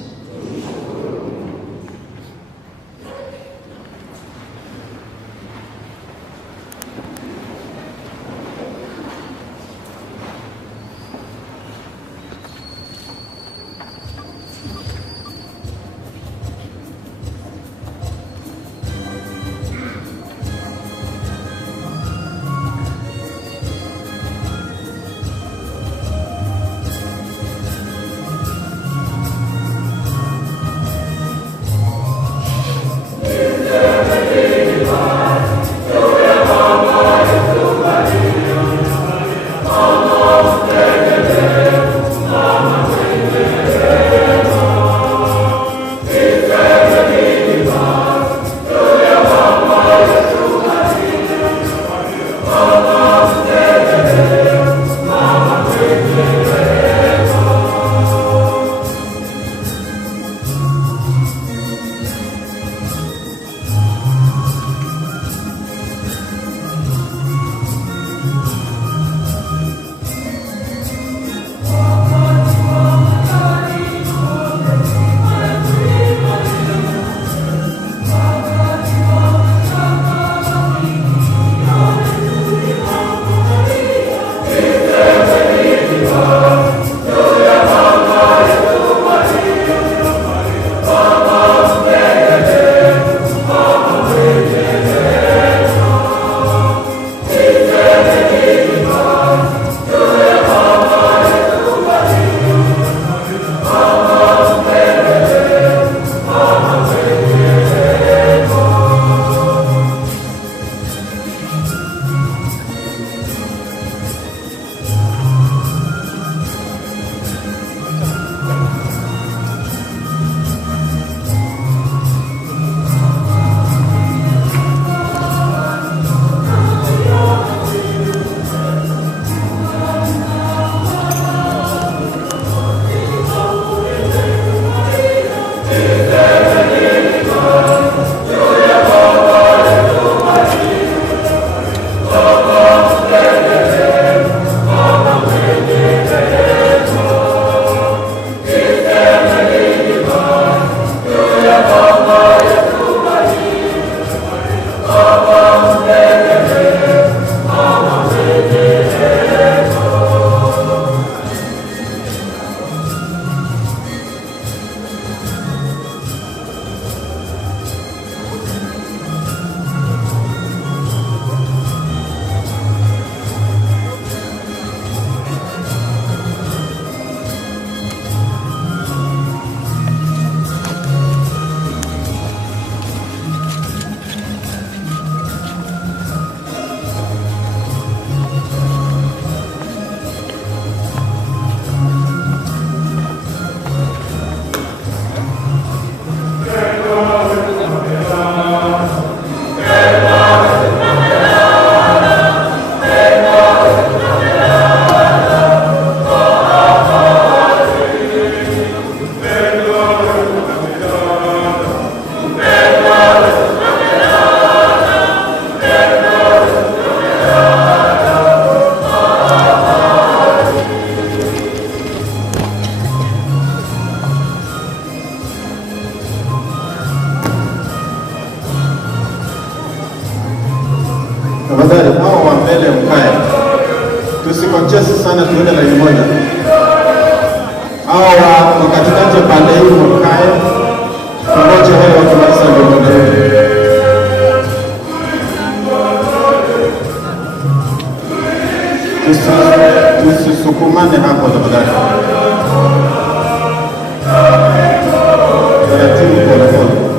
sana tuende laini moja. Hawa kwa katikati ya pande hii mkae. Tungoje wale wakimaliza ndio tuendelee. Tusisukumane hapo tafadhali. Taratibu pole pole.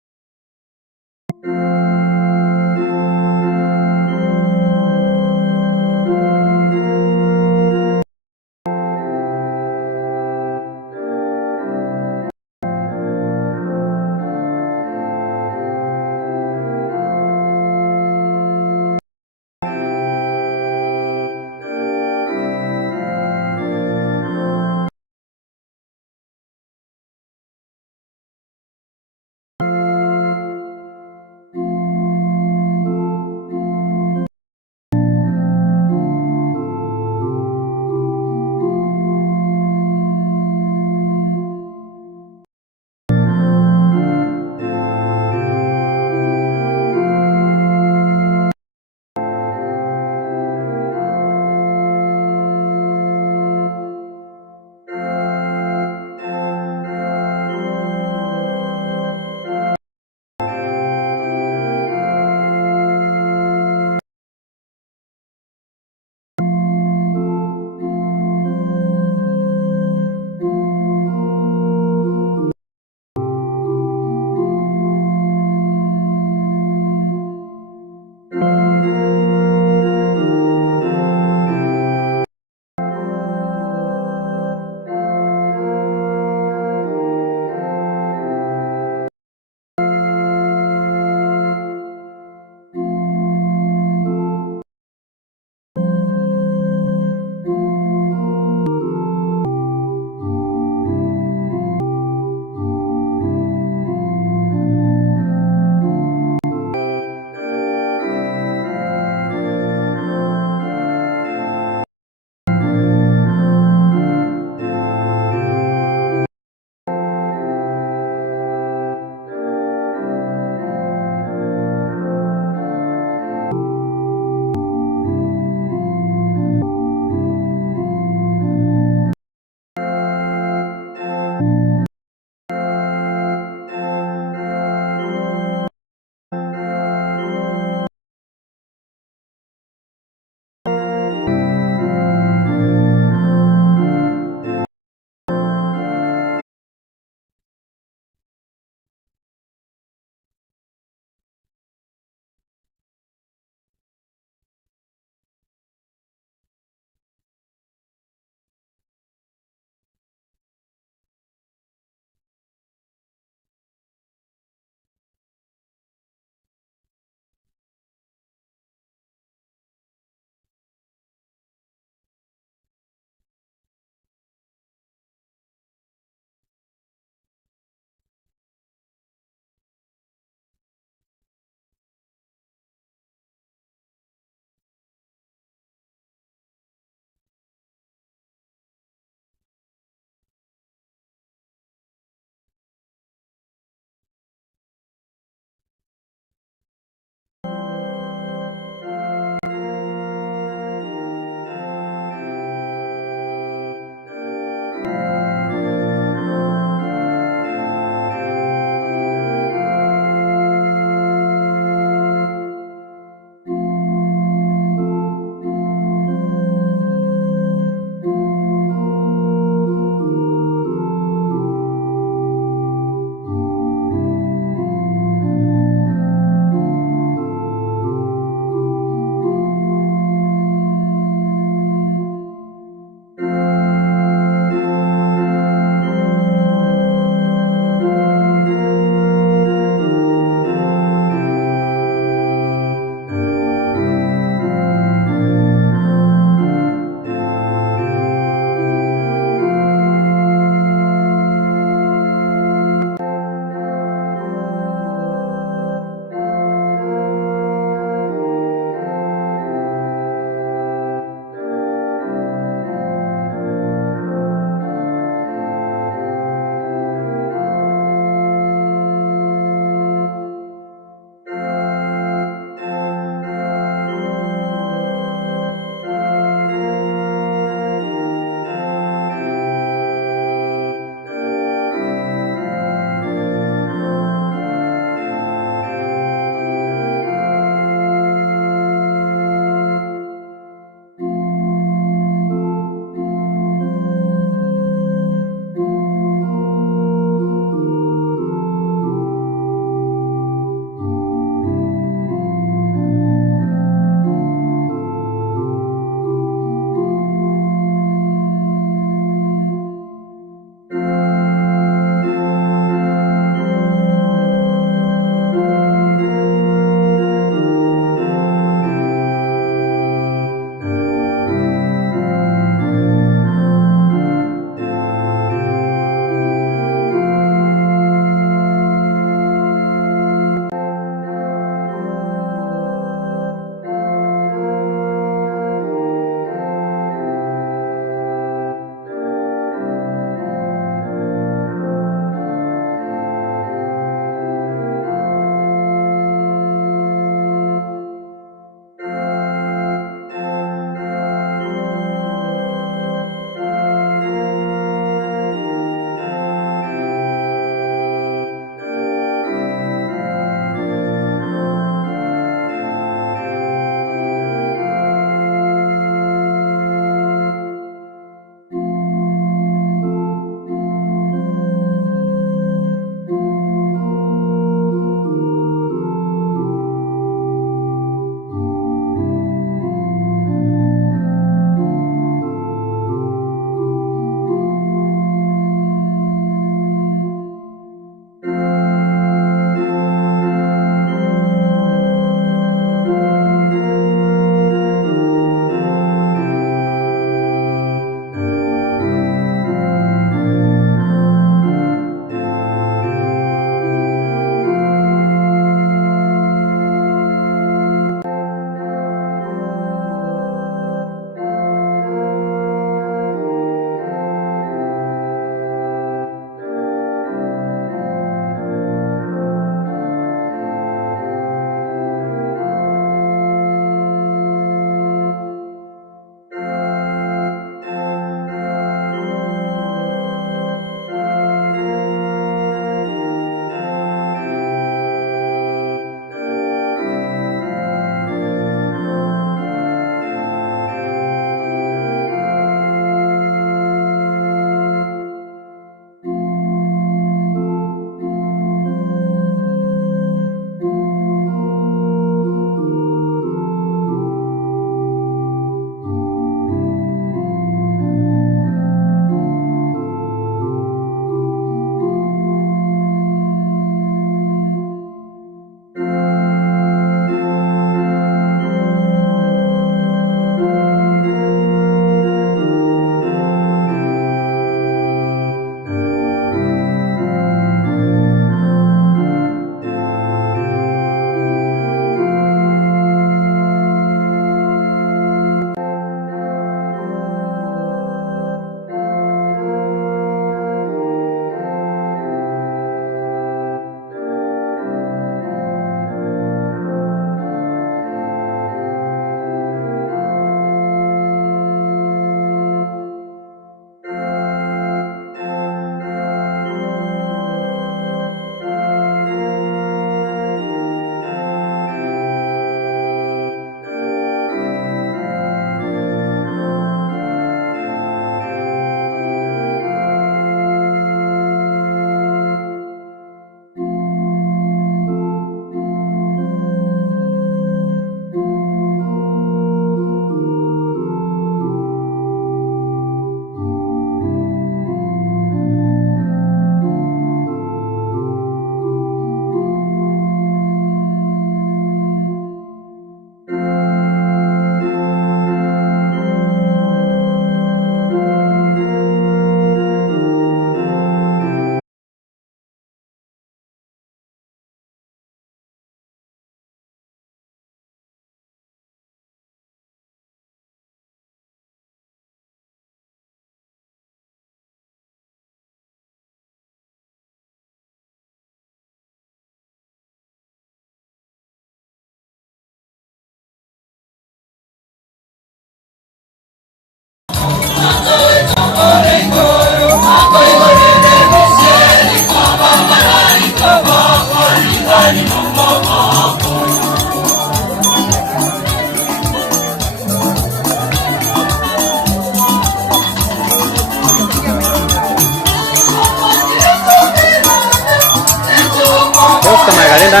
kama kalenda.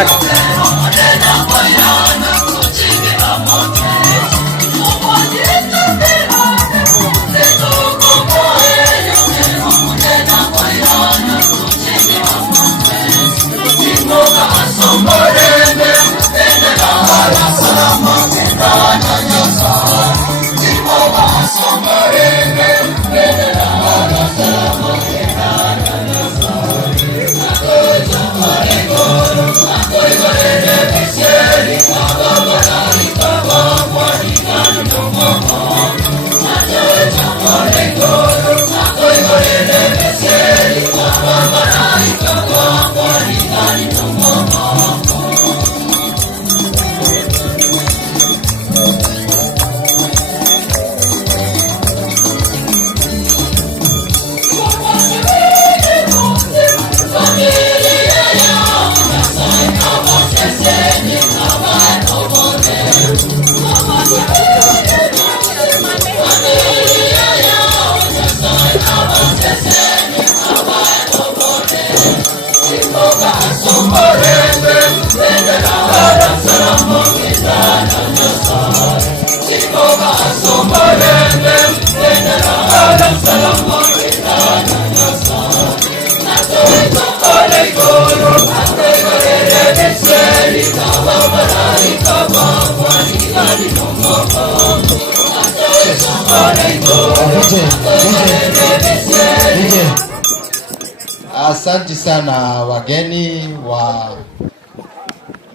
Asante sana wageni wa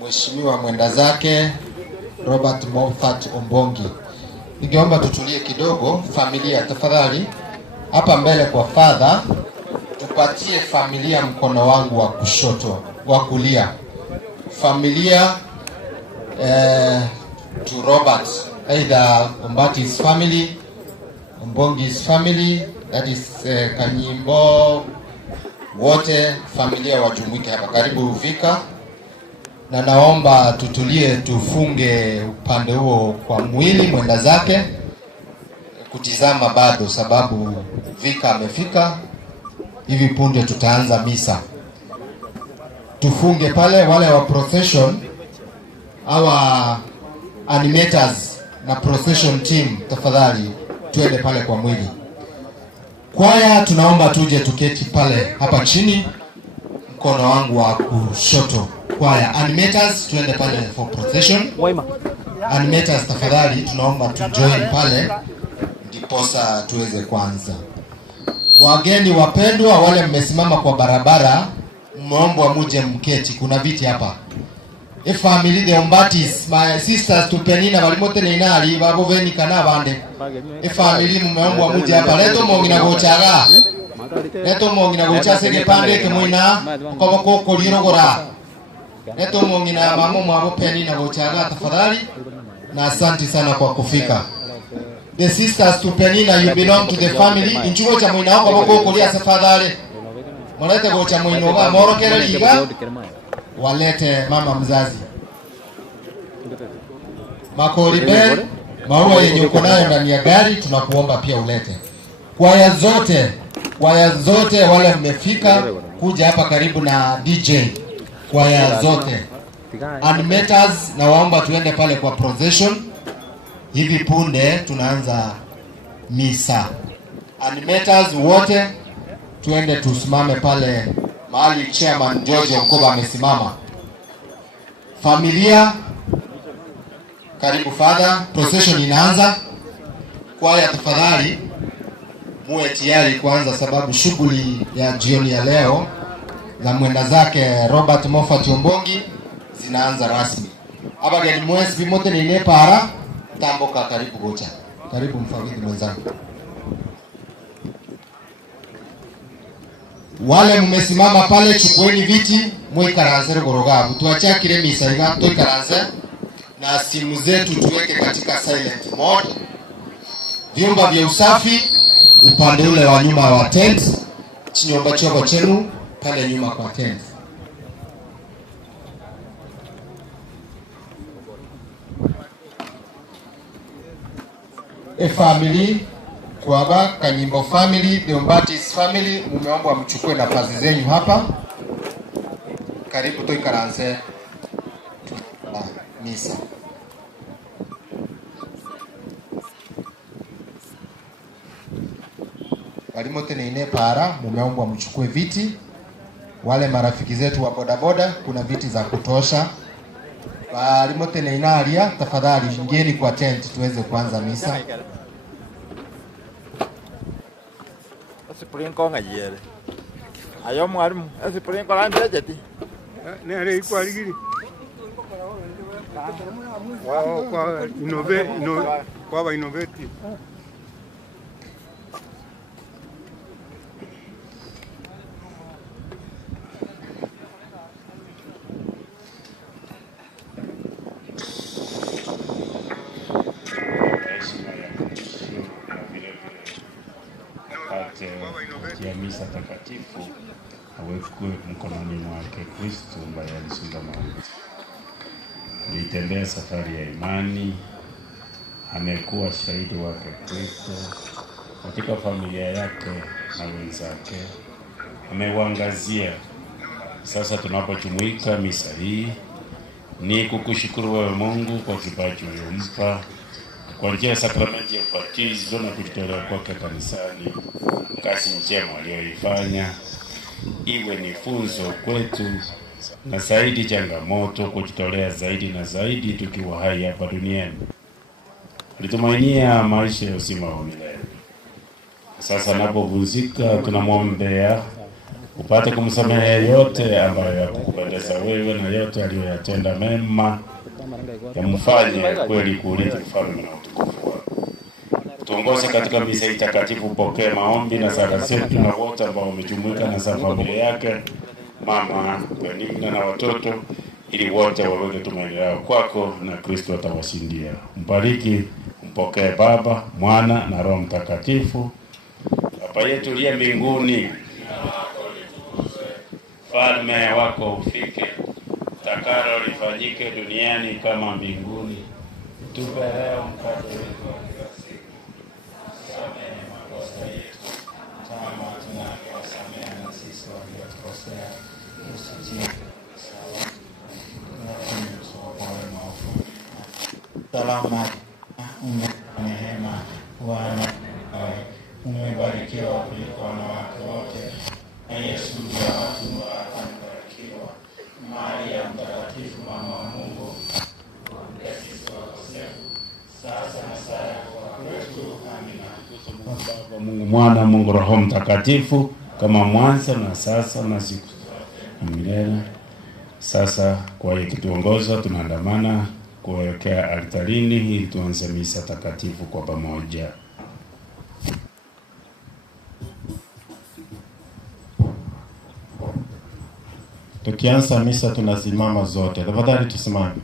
Mheshimiwa mwenda zake Robert Moffat Ombongi. Ningeomba tutulie kidogo, familia tafadhali. Hapa mbele kwa father, tupatie familia mkono wangu wa kushoto, wa kulia. Familia to Robert, either Ombati's family, Ombongi's family, that is Kanyimbo, wote familia wajumuike hapa. Karibu Vika, na naomba tutulie, tufunge upande huo kwa mwili mwenda zake kutizama bado, sababu Vika amefika. Hivi punde tutaanza misa. Tufunge pale. Wale wa procession, our animators na procession team, tafadhali tuende pale kwa mwili. Kwaya tunaomba tuje tuketi pale hapa chini, mkono wangu wa kushoto. Kwaya animators tuende pale for procession. Animators tafadhali tunaomba tujoin pale ndiposa tuweze kwanza. Wageni wapendwa, wale mmesimama kwa barabara, mmeombwa muje mketi, kuna viti hapa. Family the Ombatis, my sisters Tupenina walimote ni inali babo veni kana bande. Family mmeombwa muje hapa. Leto mongina gochaga. Leto mongina gocha sege pande kemoina kwa koko lirogora. Leto mongina mamo mwabo Penina gochaga tafadhali. Na asante sana kwa kufika. The sisters Tupenina, you belong to the family. Inchuo cha moina kwa koko lia tafadhali. Molete gocha moino ba moro kele liga. Walete mama mzazi. Makori Ben, maua yenye uko nayo ndani ya gari tunakuomba pia ulete. Kwaya zote wale mmefika kuja hapa karibu na DJ. Kwaya zote. Animators na waomba tuende pale kwa procession. Hivi punde tunaanza misa. Animators wote tuende tusimame pale mahali chairman George Mkoba amesimama. Familia karibu father, procession inaanza. Kwaya tafadhali muwe tayari kuanza, sababu shughuli ya jioni ya leo za mwenda zake Robert Moffat Ombongi zinaanza rasmi. Abageni mwezi bimote ni ile para tamboka. Karibu gocha, karibu mfadhili mwenzangu. Wale mmesimama pale chukueni viti, mwe karanze gorogabu. Tuachakire misa iga to karanze na simu zetu tuweke katika silent mode. Vyumba vya usafi upande ule wa nyuma wa tent, chinyomba choko chenu pale nyuma kwa tent. Family kwa Kanyimbo family, the Ombatis family, mumeomba mchukue nafasi zenyu hapa. karibu tuikaranze misa. Walimu tenine para, mumeombwa mchukue viti. Wale marafiki zetu wa bodaboda, kuna viti za kutosha. Walimu tenine alia, tafadhali ingieni kwa tent tuweze kuanza misa. Asipulinko ngajere. Ayo mwalimu, asipulinko landira jeti. Nere iko aligiri. Wao kwa innovate. ya misa takatifu awekwe mkononi mwake Kristo ambaye alishinda mauti. Alitembea safari ya imani, amekuwa shahidi wake Kristo katika familia yake na wenzake, ameuangazia. Sasa tunapojumuika misa hii ni kukushukuru wewe Mungu kwa kipaji uliyompa kwa njia ya sakramenti ya ubatizo na kujitolea kwake kanisani. Kazi njema aliyoifanya iwe ni funzo kwetu na zaidi changamoto kujitolea zaidi na zaidi tukiwa hai hapa duniani. Tulitumainia maisha ya uzima wa milele. Sasa anapovunjika tunamwombea upate kumsamehe yote ambayo yakupendeza wewe na yote aliyoyatenda mema yamfanye kweli kuurithi ufalme na utukufu wako. Tuongoze katika misa takatifu, pokea maombi na sala zetu na wote ambao wamejumuika na familia yake, mama, Benigna na watoto, ili wote waweke tumaini lao kwako na Kristo atawashindia. Mbariki, mpokee Baba, Mwana na Roho Mtakatifu. Baba yetu uliye mbinguni, ufalme wako ufike, utakalo lifanyike duniani kama mbinguni. Tupe leo mkate wetu wa kila siku. Samehe makosa yetu kama tunavyowasamehe na sisi waliotukosea, usitie sawa na maovu. Salama neema, Bwana umebarikiwa kuliko wanawake wote, na Yesu mzao wa tumbo lako amebarikiwa. Maria mtakatifu, mama wa Mungu, sasa na saa ya kufa kwetu. Amina. Baba Mungu Mwana, Mungu Roho Mtakatifu, kama mwanzo na sasa na siku zote milele. Sasa kwa hiyo kituongoza tunaandamana kuelekea altarini ili tuanze misa takatifu kwa pamoja. Tukianza misa tunasimama zote. Tafadhali tusimame.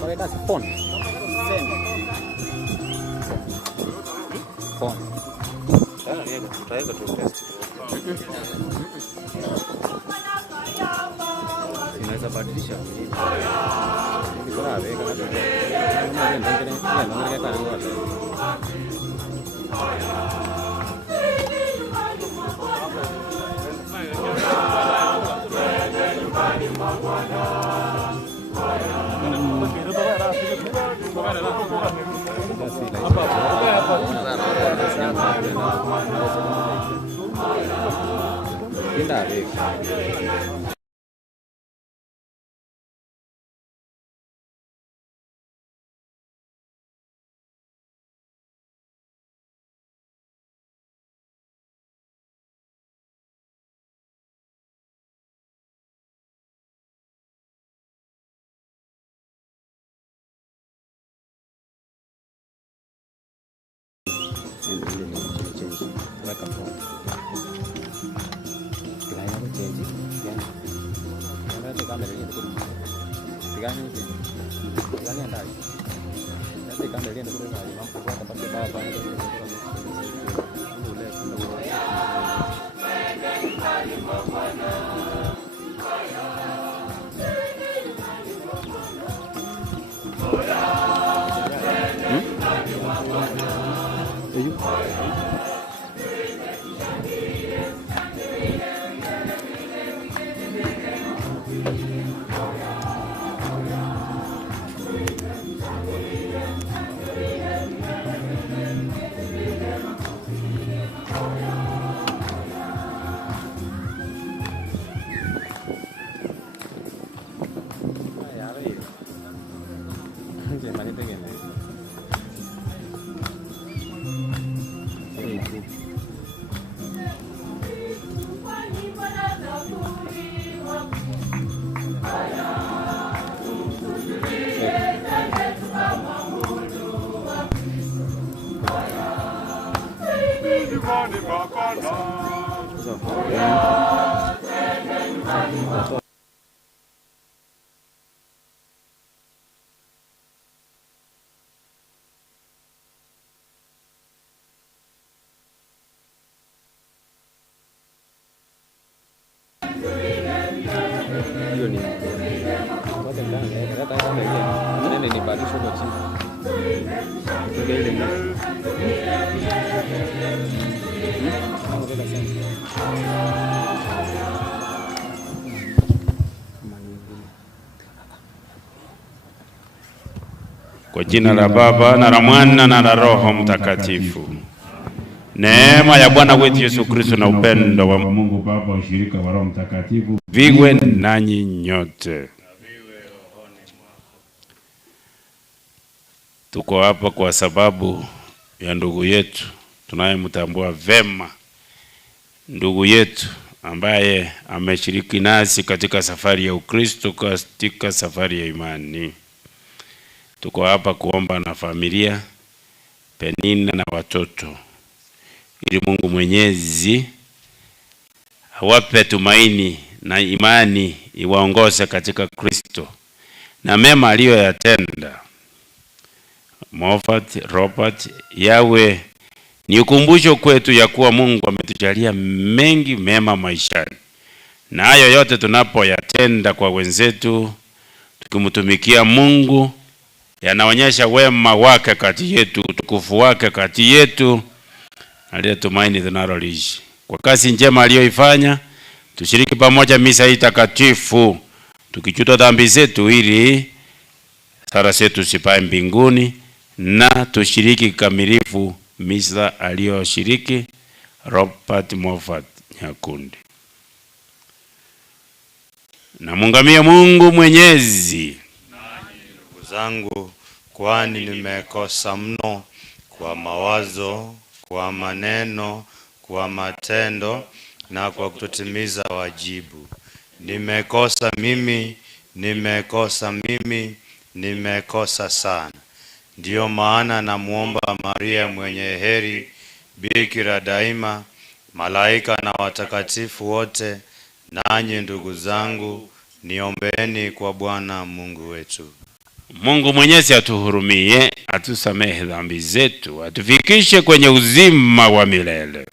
Pakai tas phone. Phone. Tutaweka tu test. Inaweza badilisha. Kwa jina la Baba na la Mwana na la Roho Mtakatifu. Neema ya Bwana wetu Yesu Kristo na upendo wa Mungu Baba, ushirika wa Roho Mtakatifu viwe nanyi nyote. Tuko hapa kwa sababu ya ndugu yetu tunayemtambua vema, ndugu yetu ambaye ameshiriki nasi katika safari ya Ukristo, katika safari ya imani. Tuko hapa kuomba na familia Penina na watoto, ili Mungu Mwenyezi awape tumaini na imani iwaongoze katika Kristo na mema aliyoyatenda Moffat Robert yawe ni ukumbusho kwetu ya kuwa Mungu ametujalia mengi mema maishani, na hayo yote tunapoyatenda kwa wenzetu tukimtumikia Mungu yanaonyesha wema wake kati yetu, utukufu wake kati yetu, na lile tumaini tunaloliishi. Kwa kazi njema aliyoifanya, tushiriki pamoja misa hii takatifu tukijuta dhambi zetu, ili sala zetu zipae mbinguni, na tushiriki kikamilifu misa aliyoshiriki Robert Moffat Nyakundi. Na mungamie Mungu Mwenyezi. Ndugu zangu, kwani nimekosa mno kwa mawazo, kwa maneno, kwa matendo na kwa kutotimiza wajibu. Nimekosa mimi, nimekosa sana. Ndiyo maana namuomba Maria mwenye heri, bikira daima, malaika na watakatifu wote, nanyi ndugu zangu, niombeeni kwa Bwana Mungu wetu. Mungu Mwenyezi atuhurumie, atusamehe dhambi zetu, atufikishe kwenye uzima wa milele.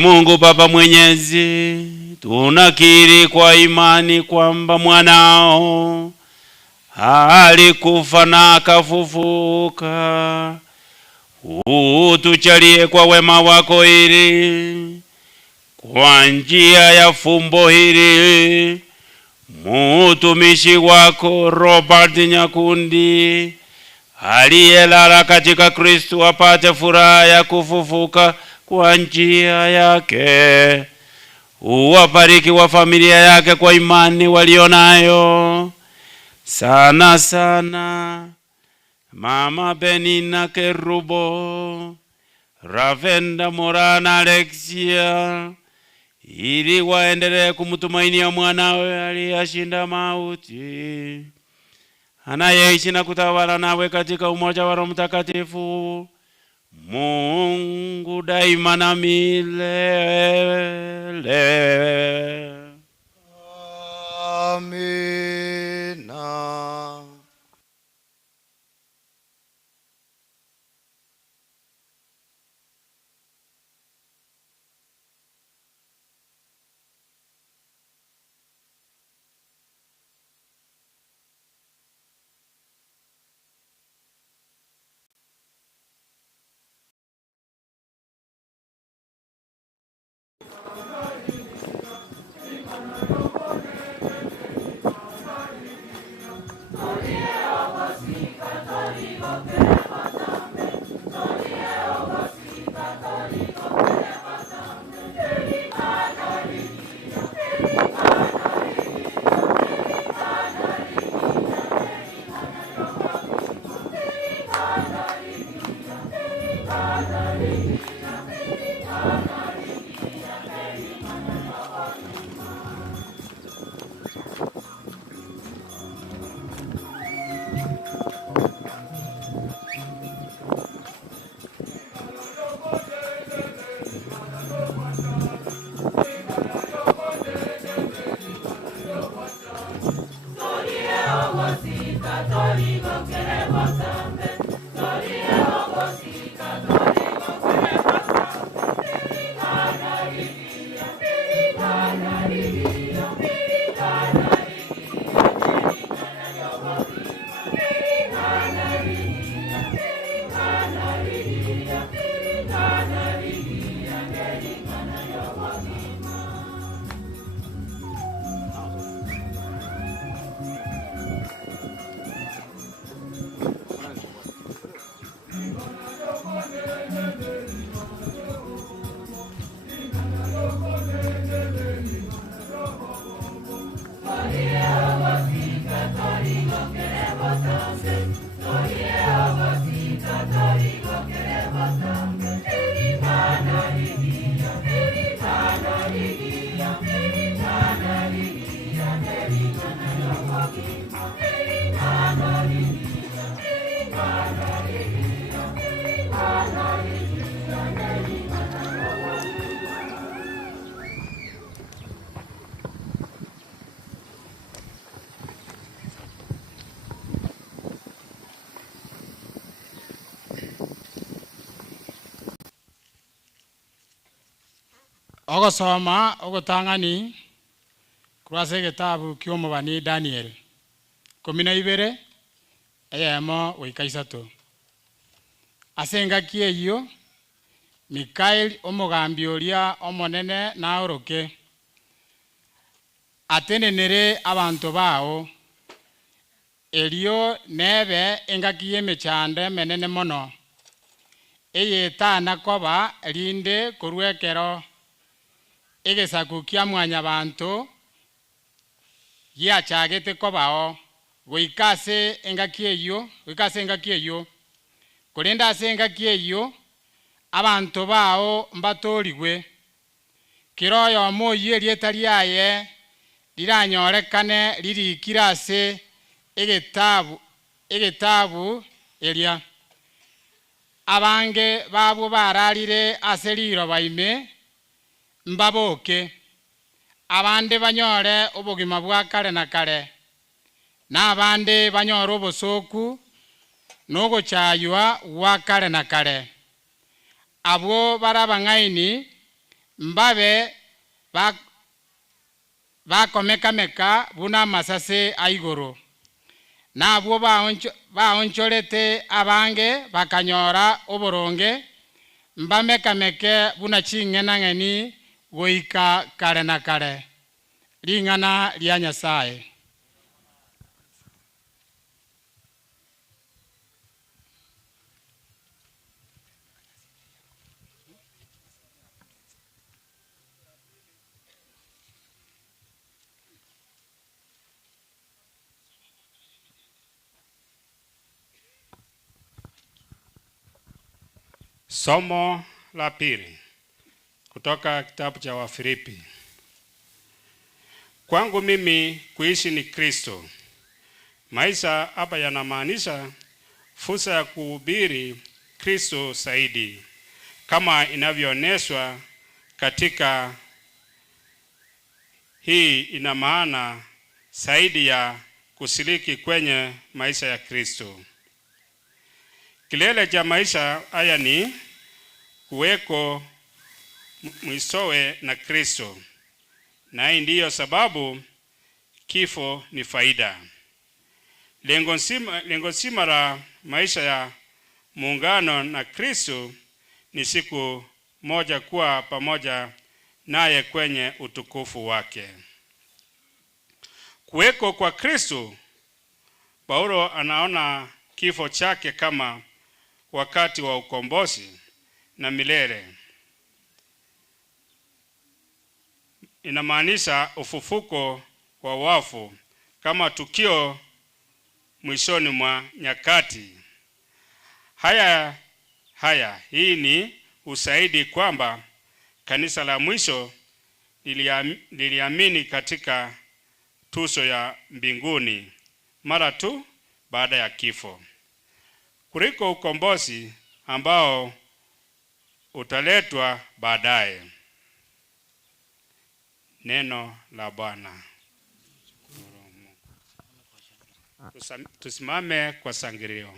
Mungu Baba Mwenyezi, tunakiri kwa imani kwamba mwanao alikufa na akafufuka. Utujalie kwa wema wako ili kwa njia ya fumbo hili mtumishi wako Robert Nyakundi aliyelala katika Kristo apate furaha ya kufufuka kwa njia yake. Uwabariki wa familia yake kwa imani walionayo, sana sana Mama Benina Kerubo, Ravenda Morana Alexia, ili waendelee kumtumainia mwanawe aliyeshinda mauti, anayeishi na kutawala nawe katika umoja wa Roho Mtakatifu, Mungu daima na milele. Amina. Yeah. ogosoma ogotang'ani kurase gitabu kiomobani Daniel 12 eyemo goika 3 ase engaki eyio Mikaeli omogambi oria omonene naoroke atenenere abantu bao erio nebe engaki y'emechando menene mono eyetana koba rinde korwekero egesaku kia mwanya bantu giachagete kobao goika ase engaki eyio korenda ase engaki eyio abantu bao mbatorigwe kiroyo omoyi erieta riaye riranyorekane ririkire ase egetabu eria abange babo bararire ase riroba ime mbaboke abande banyore obogima bwa kare na kare na abande banyore obosoku nogochaywa gwa kare na kare abo barabang'aini mbabe bakomekameka buna amasase aigoro nabwo baonchorete abange bakanyora oboronge mbamekameke buna ching'enang'eni goika kare na kare ring'ana ria Nyasaye. Somo la pili kutoka kitabu cha Wafilipi. Kwangu mimi kuishi ni Kristo. Maisha hapa yanamaanisha fursa ya kuhubiri Kristo zaidi, kama inavyoonyeshwa katika hii. Ina maana zaidi ya kushiriki kwenye maisha ya Kristo. Kilele cha maisha haya ni kuweko mwisowe na Kristo, na hii ndiyo sababu kifo ni faida. Lengo nzima la maisha ya muungano na Kristo ni siku moja kuwa pamoja naye kwenye utukufu wake. Kuweko kwa Kristo, Paulo anaona kifo chake kama wakati wa ukombozi na milele. Inamaanisha ufufuko wa wafu kama tukio mwishoni mwa nyakati. Hii ni ushahidi kwamba kanisa la mwisho liliamini katika tuzo ya mbinguni mara tu baada ya kifo, kuliko ukombozi ambao utaletwa baadaye. Neno la Bwana. Tusimame kwa sangilio.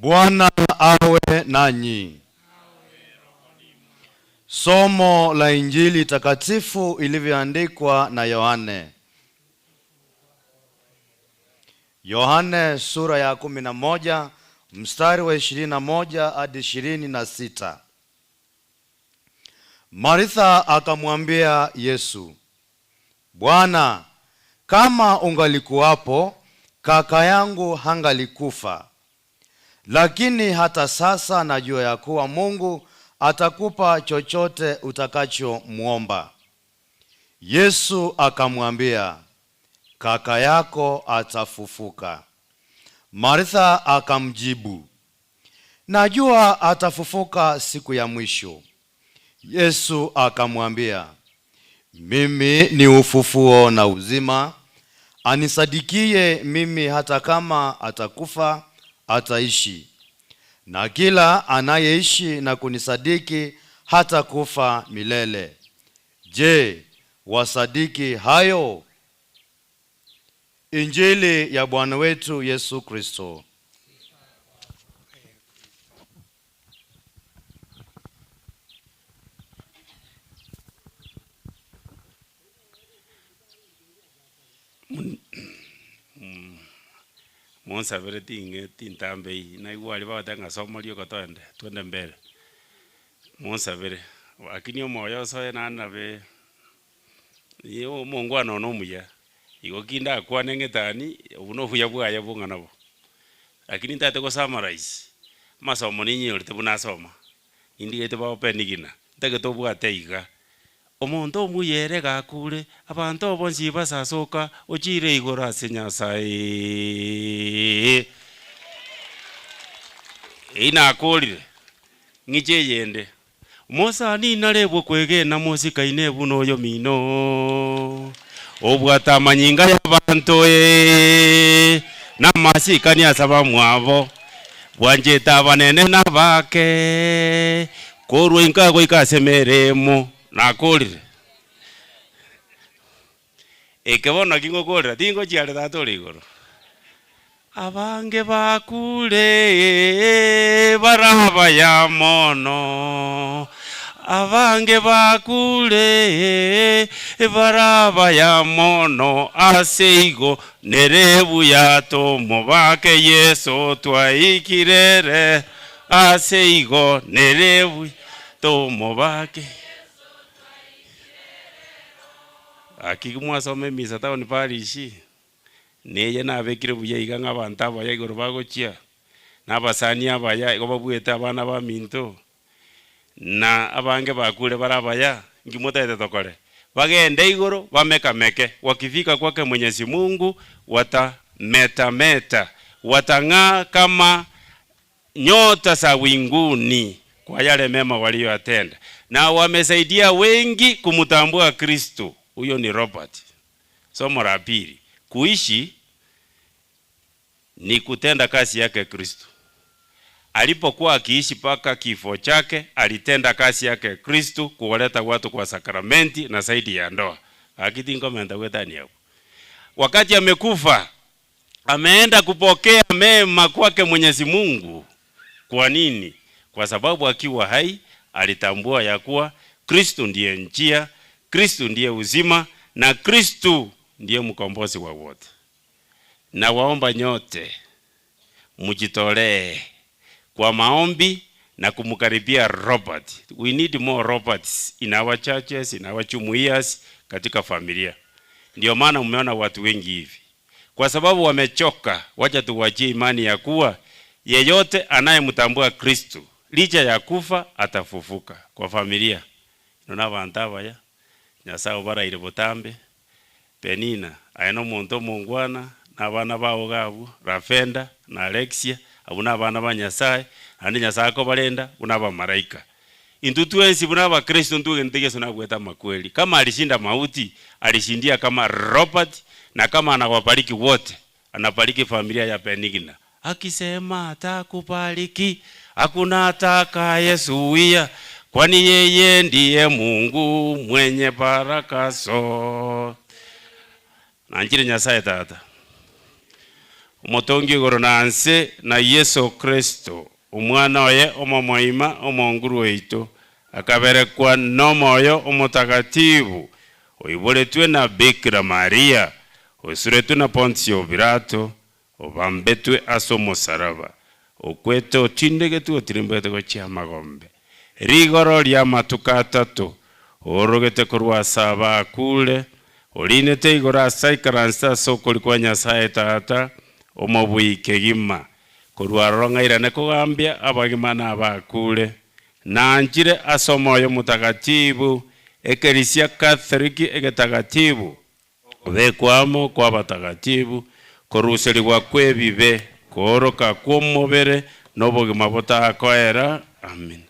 Bwana awe nanyi. Somo la Injili takatifu ilivyoandikwa na Yohane. Yohane sura ya 11 mstari wa 21 hadi 26. Maritha akamwambia Yesu, Bwana, kama ungalikuwapo, kaka yangu hangalikufa. Lakini hata sasa najua ya kuwa Mungu atakupa chochote utakachomwomba. Yesu akamwambia, kaka yako atafufuka. Martha akamjibu, najua atafufuka siku ya mwisho. Yesu akamwambia, mimi ni ufufuo na uzima. Anisadikie mimi, hata kama atakufa ataishi, na kila anayeishi na kunisadiki hata kufa milele. Je, wasadiki hayo? Injili ya Bwana wetu Yesu Kristo. Monsabere tintambe na igwali batanga somo lyo kotonde twende mbele. Monsabere akini omoyo soye nanabe yo mongwana no muya igo kinda kwane ngetani uno huya bwaya bunganabo. Lakini ntate ko summarize masomo ninyi orite bunasoma indigete ba openigina ndage to bwate iga omonto omuyere gakure abantu obonsi basasoka ochire igoro ase Nyasaye ina akorire ng'iche yende mosani narebwo kwegena mosikaine buno oyo mino obwata amanyinga y'abantu n'amasikani asaba mwabo bwanjeta abanene n'abake korwa inkago ikasemeremo nakorire ekebona kingokorera tingo chiare tatori igoro abange bakure baraba ya mono abange bakure baraba ya mono aseigo nerebu ya tomo bake Yesu twaikirere aseigo nerebu tomo bake akigumwasome misa taoni parishi neye nabekire buya iga ng'abantu abaya igoro bagochia n'abasani abaya igo babwete abana ba minto na abange bakure barabaya ngimotete tokore bagende igoro bamekameke wakifika kwake Mwenyezi Mungu watametameta watang'aa kama nyota za winguni kwa yale mema walioyatenda na wamesaidia wengi kumtambua Kristo. Huyo ni Robert. Somo la pili, kuishi ni kutenda kazi yake Kristo. Alipokuwa akiishi paka kifo chake, alitenda kazi yake Kristo kuwaleta watu kwa sakramenti na zaidi ya ndoa. Akitingo menda wetani hapo. Wakati amekufa, ameenda kupokea mema kwake Mwenyezi Mungu. Kwa nini? Kwa sababu akiwa hai alitambua ya kuwa Kristo ndiye njia, Kristo ndiye uzima na Kristo ndiye mkombozi wa wote. Na waomba nyote mujitolee kwa maombi na kumkaribia Robert. We need more Roberts in our churches, in our jumuias, katika familia. Ndio maana umeona watu wengi hivi. Kwa sababu wamechoka, wacha tuwachie imani ya kuwa yeyote anayemtambua Kristo licha ya kufa atafufuka kwa familia. Nona bantaba ya Nyasaye bara ile botambe Penina ayano muntu mungwana n'abana bawo gabu Rafenda na Alexia abuna abana ba Nyasaye andi Nyasaye ko balenda unaba malaika intutu ensi bunaba Kristo ntuge ntegeso na kweta makweli kama alishinda mauti alishindia kama Robert na kama anawabariki wote anabariki familia ya Benigna akisema atakubariki hakuna atakayezuia kwani yeye ndiye Mungu mwenye baraka so. Nanjire Nyasaye tata umutongi igoro nanse na Yesu Kristo umwana oye omomoima omonguru weito akaberekwa n'omwoyo omutagatifu oiboretwe na Bikira Maria osuretwe na Pontio Pilato obambetwe ase omusaraba okwete otindegetwe otirimbete gochia magombe rigoro ria matuka atatu orogete korwa saba kule olinete igoro asaikaransa sokoli kwa Nyasaye tata omobwike gima korwa rongairane kugambia abagima n'abakule na njire asomoyo mutakatifu ekerisia katholiki egetagatifu bekwamo kwa batagatifu koruseliwa kwebibe koroka kw'omubere n'obogima butakoera. Amen.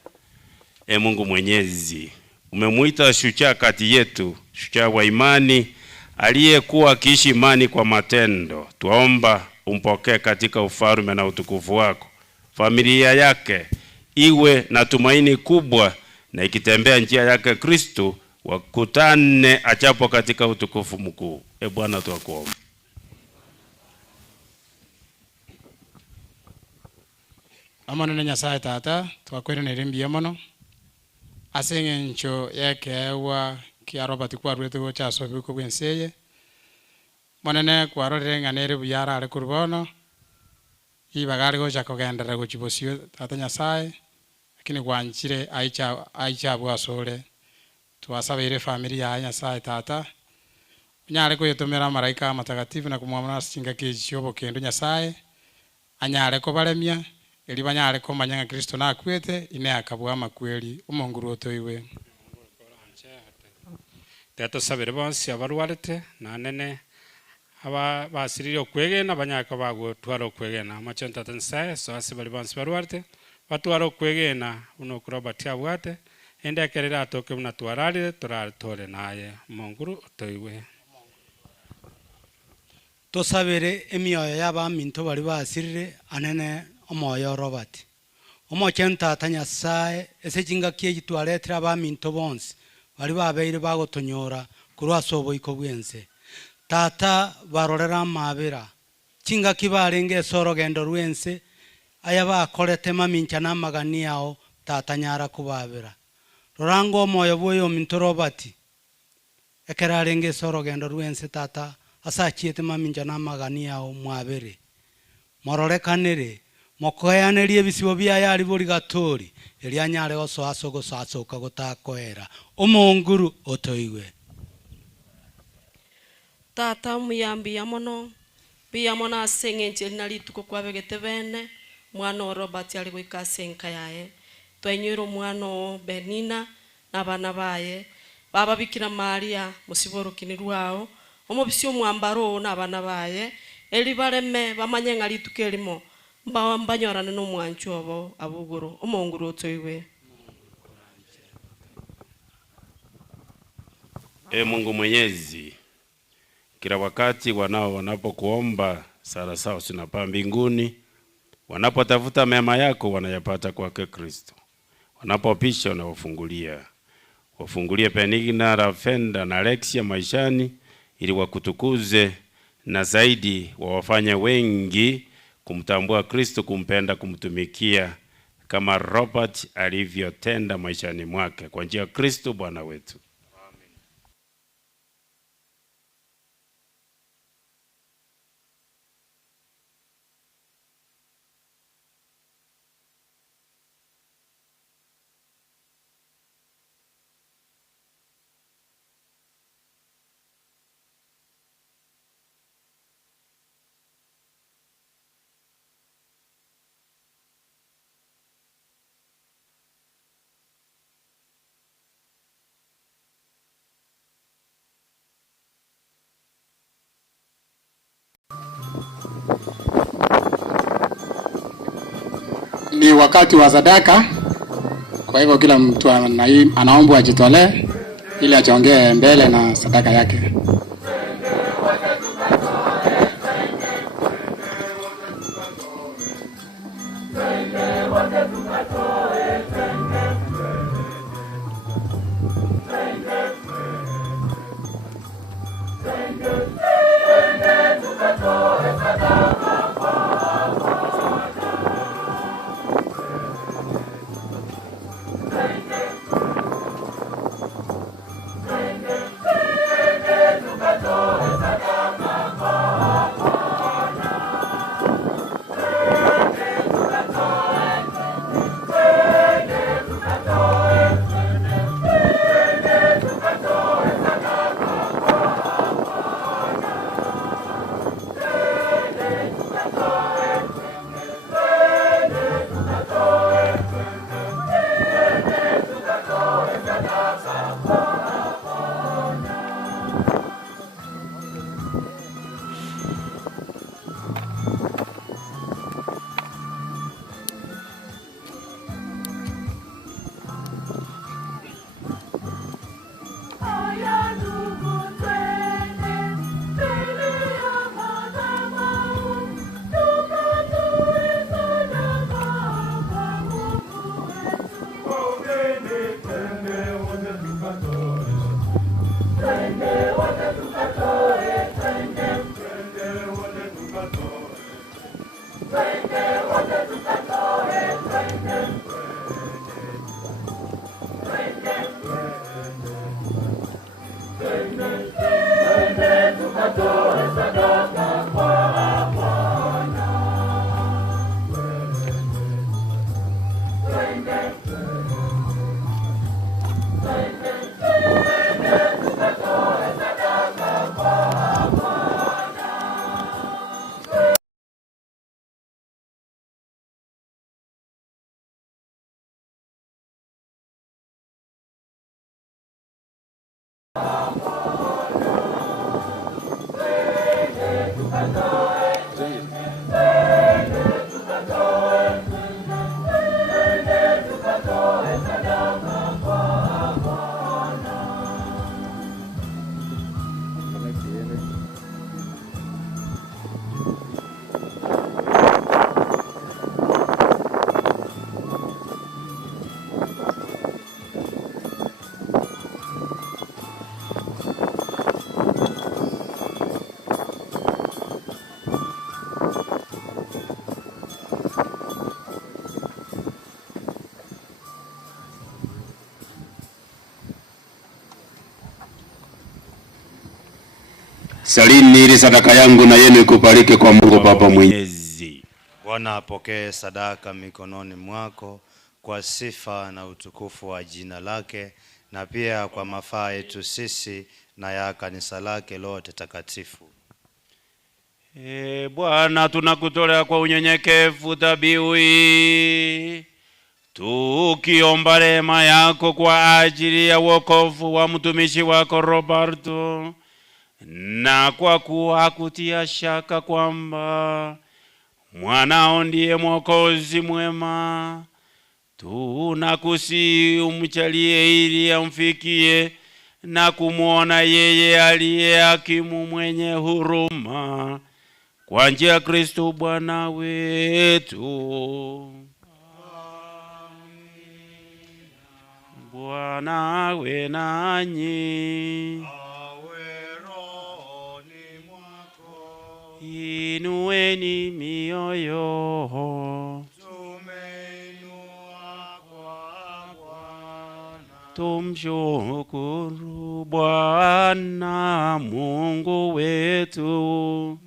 Mungu Mwenyezi, umemuita shujaa kati yetu, shujaa wa imani aliyekuwa akiishi imani kwa matendo. Tuomba umpokee katika ufalme na utukufu wako. Familia yake iwe na tumaini kubwa, na ikitembea njia yake Kristo wakutane achapo katika utukufu mkuu. Bwana tunakuomba. Amanene Nyasaye tata twakwerenere mbuya mono ase eng'encho yaekewa kia Robert kwarwete gochasobi kobwenseye monene kwarorere ng'anere buya arare korwa bono ibagare gocha kogenderera gochibosio tata Nyasaye, lakini gwanchire aicha bwasore twasabeire familia ya Nyasaye tata nyare kuyetomera malaika matakatifu na kumwamana singa kichobo kendo Nyasaye anyare ko balemia eli banyare ko manyanga Kristo na kwete ine akabwa makweli umonguru otoiwe teto sabere bonsi abarwarete na nene aba basiriro kwegena banyaka bagwo twaro kwegena machonta tansaye so asibali bonsi barwarete batwaro kwegena uno kuroba tiabwate ende kerera atoke una twararire tore naye monguru otoiwe tosabere emioyo y'abaminto bari basirire anene omoyo Robert omochenta Nyasaye ese kinga kie gitwaretera abaminto bonse bari babeire bagotonyora kurwa sobo ikobwense tata barorera mabera kinga kibarenge sorogendo rwense aya bakorete mamincha namagani yao tata nyara kubabera rorango omoyo boyo minto Robert ekerarenge sorogendo rwense tata asachiete mamincha namagani yao mwabere mororekanere mokoyanerie bisibo bya yari buri gatori elianyare oso asogo sasoka gotakoera omonguru otoiwe tata muyambi yamono biyamona asengenje nalituko kwabegete bene mwana Robert ali gwikasenka yae twenywero mwana Benina nabana baye baba Bikira Maria musiboro kinirwao omobisyo mwambaro nabana baye eli bareme bamanyenga litukelimo mbanyorana no mwanchu obo abuguru omonguru otoiwe. Mungu Mwenyezi, kila wakati wanao wanapokuomba sala zao zinapaa mbinguni, wanapotafuta mema yako wanayapata kwake Kristo, wanapopisha na wafungulie Benigna, Rafenda na Alexia maishani ili wakutukuze na zaidi wawafanye wengi kumtambua Kristo, kumpenda, kumtumikia kama Robert alivyotenda maishani mwake kwa njia ya Kristo Bwana wetu. Ni wakati wa sadaka, kwa hivyo kila mtu anaombwa ajitolee ili achongee mbele na sadaka yake. Salini ili sadaka yangu na yenu ikubariki kwa Mungu Baba Mwenyezi. Bwana apokee sadaka mikononi mwako kwa sifa na utukufu wa jina lake, na pia kwa mafaa yetu sisi na ya kanisa lake lote takatifu. Bwana, tunakutolea kwa unyenyekevu dhabihu hii, tukiomba rehema yako kwa ajili ya wokovu wa mtumishi wako Roberto, na kwa kuwa hakutia shaka kwamba mwanao ndiye mwokozi mwema, tunakusihi umchalie ili amfikie na kumwona yeye aliye hakimu mwenye huruma, kwa njia ya Kristo Bwana wetu. Bwana awe nanyi. Inueni mioyo. Tumshukuru Bwana Mungu wetu.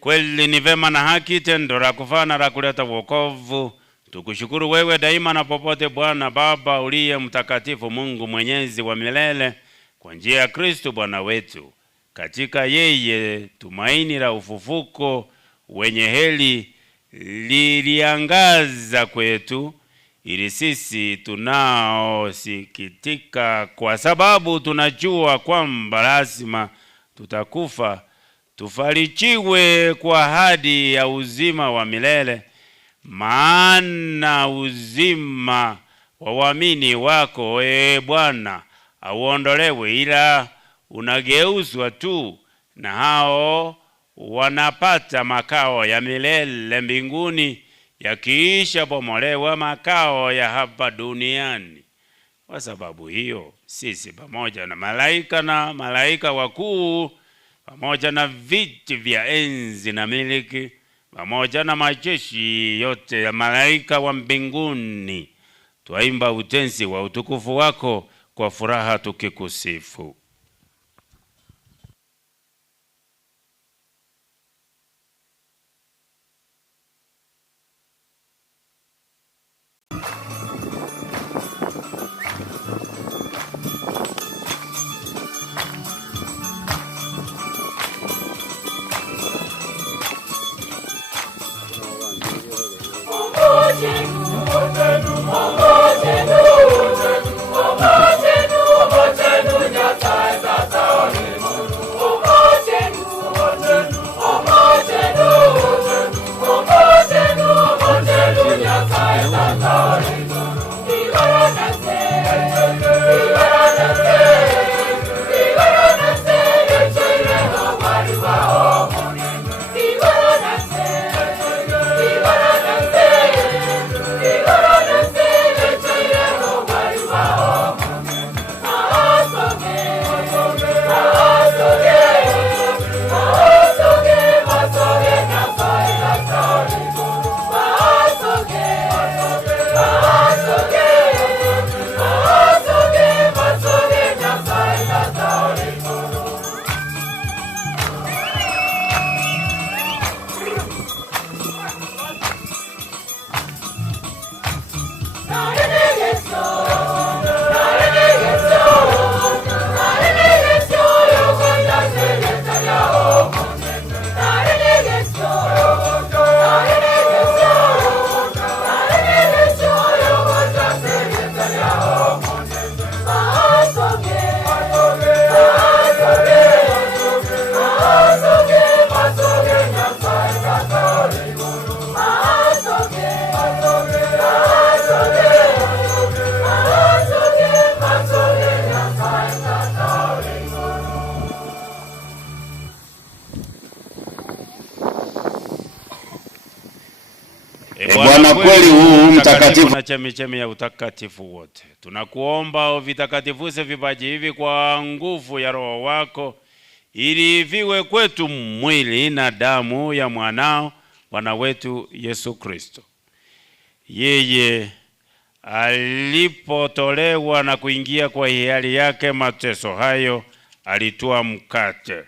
Kweli ni vema na haki, tendo la kufana la kuleta wokovu. Tukushukuru wewe daima na popote Bwana Baba uliye mtakatifu, Mungu mwenyezi wa milele, kwa njia ya Kristo Bwana wetu. Katika yeye tumaini la ufufuko wenye heri liliangaza kwetu, ili sisi tunaosikitika kwa sababu tunajua kwamba lazima tutakufa, tufarijiwe kwa ahadi ya uzima wa milele. Maana uzima wa waamini wako Bwana auondolewe, ila unageuzwa tu, na hao wanapata makao ya milele mbinguni, yakiisha bomolewa makao ya hapa duniani. Kwa sababu hiyo sisi pamoja na malaika wakuu, pamoja na viti vya enzi na miliki, pamoja na majeshi yote ya malaika wa mbinguni, twaimba utenzi wa utukufu wako kwa furaha tukikusifu. Thank you. kweli huu mtakatifu na chemichemi ya utakatifu wote. Tunakuomba uvitakatifuze vipaji hivi kwa nguvu ya Roho wako, ili viwe kwetu mwili na damu ya mwanao Bwana wetu Yesu Kristo. Yeye alipotolewa na kuingia kwa hiari yake mateso hayo, alitoa mkate,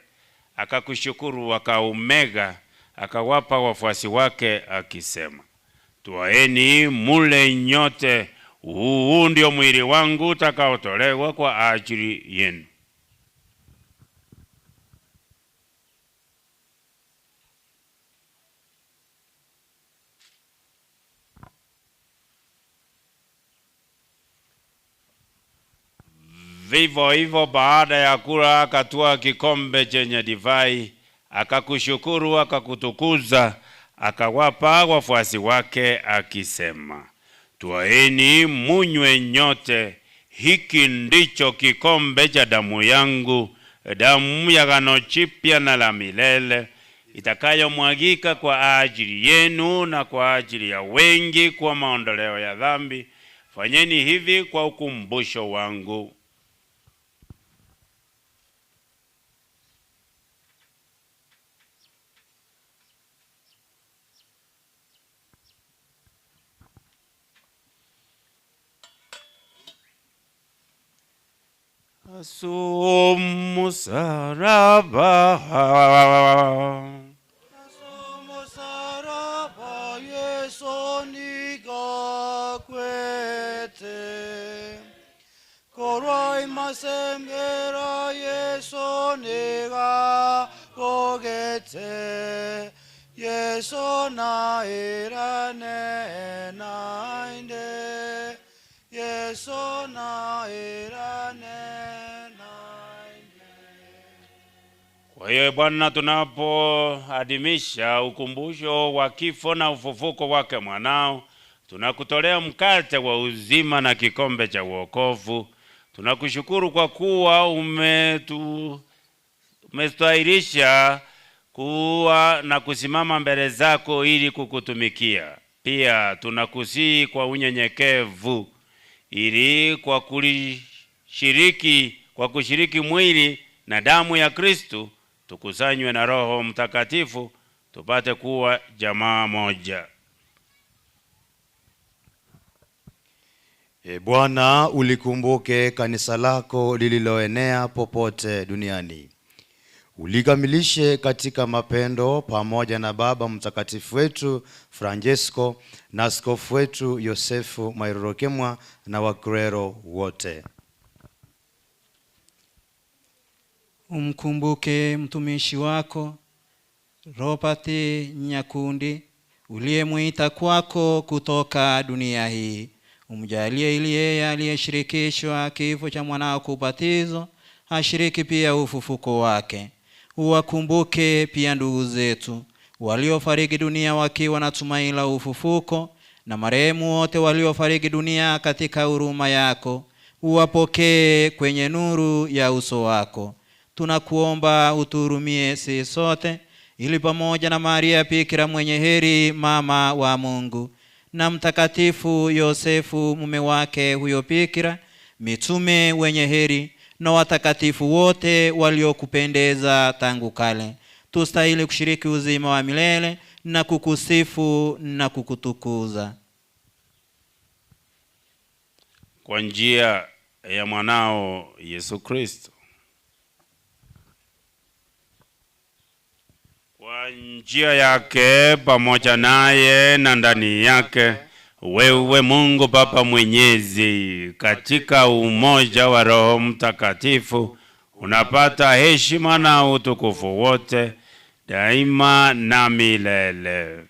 akakushukuru, akaumega, akawapa wafuasi wake akisema, twaeni mule nyote, huu ndio mwili wangu utakaotolewa kwa ajili yenu. Vivyo hivyo baada ya kula akatwaa kikombe chenye divai, akakushukuru, akakutukuza, akawapa wafuasi wake akisema, twaeni munywe nyote, hiki ndicho kikombe cha damu yangu, damu ya agano jipya na la milele, itakayomwagika kwa ajili yenu na kwa ajili ya wengi kwa maondoleo ya dhambi. Fanyeni hivi kwa ukumbusho wangu. Asumu saraba, Yesu nikakwete, koroi masengera Yesu nikakogete, Yesu na irane nainde, Yesu na irane. Kwa hiyo Bwana, tunapoadhimisha ukumbusho wa kifo na ufufuko wake mwanao, tunakutolea mkate wa uzima na kikombe cha wokovu. Tunakushukuru kwa kuwa umetuahirisha kuwa na kusimama mbele zako ili kukutumikia. Pia tunakusihi kwa unyenyekevu, ili kwa kushiriki mwili na damu ya Kristo, tukusanywe na Roho Mtakatifu, tupate kuwa jamaa moja. Bwana, ulikumbuke kanisa lako lililoenea popote duniani. Ulikamilishe katika mapendo pamoja na Baba Mtakatifu wetu Francesco na askofu wetu Yosefu Mairorokemwa na Wakrero wote. Umkumbuke mtumishi wako Robert Nyakundi uliyemuita kwako kutoka dunia hii. Umjalie ili yeye aliyeshirikishwa kifo cha mwanao kubatizo ashiriki pia ufufuko wake. Uwakumbuke pia ndugu zetu waliofariki dunia wakiwa na tumaini la ufufuko, na marehemu wote waliofariki dunia katika huruma yako. Uwapokee kwenye nuru ya uso wako. Tunakuomba utuhurumie sisi sote, ili pamoja na Maria Bikira mwenye heri mama wa Mungu, na mtakatifu Yosefu mume wake huyo Bikira, mitume wenye heri na watakatifu wote waliokupendeza tangu kale, tustahili kushiriki uzima wa milele na kukusifu na kukutukuza. Kwa njia ya mwanao Yesu Kristo. Kwa njia yake, pamoja naye na ndani yake, wewe Mungu Baba Mwenyezi, katika umoja wa Roho Mtakatifu, unapata heshima na utukufu wote daima na milele.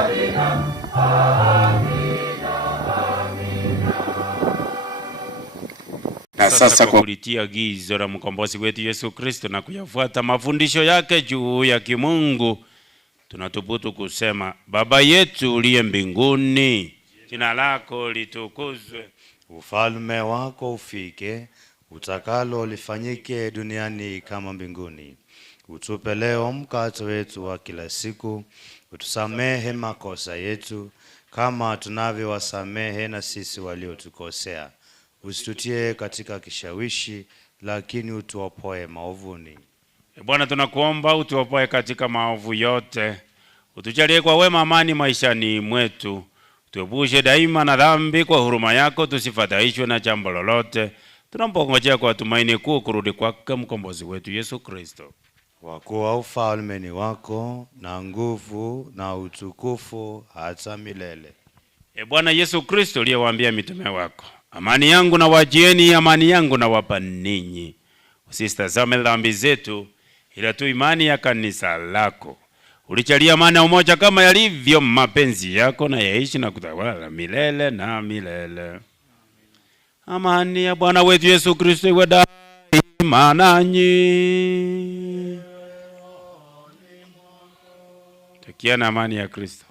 Amina. sasa kwa kulitia agizo la mkombozi wetu Yesu Kristo na kuyafuata mafundisho yake juu ya kimungu, tunathubutu kusema: Baba yetu uliye mbinguni, jina lako litukuzwe, ufalme wako ufike, utakalo lifanyike duniani kama mbinguni. Utupe leo mkate wetu wa kila siku, utusamehe makosa yetu kama tunavyowasamehe na sisi waliotukosea. Usitutie katika kishawishi, lakini utuopoe maovuni. Bwana, tunakuomba utuopoe katika maovu yote, utujalie kwa wema amani maishani mwetu, tuepushe daima na dhambi, kwa huruma yako tusifadhaishwe na jambo lolote, tunapongojea kwa tumaini kuu kurudi kwake mkombozi wetu Yesu Kristo. Kwa kuwa ufalme ni wako na nguvu na utukufu hata milele. Bwana Yesu Kristo uliyewaambia mitume wako: amani yangu na wajieni, amani yangu na wapa ninyi, usitazame dhambi zetu, ila tu imani ya kanisa lako. Ulichalia amani na umoja kama yalivyo mapenzi yako, na yaishi na kutawala milele na milele. Amani ya Bwana wetu Yesu Kristo iwe daima nanyi. Takiana amani ya Kristo.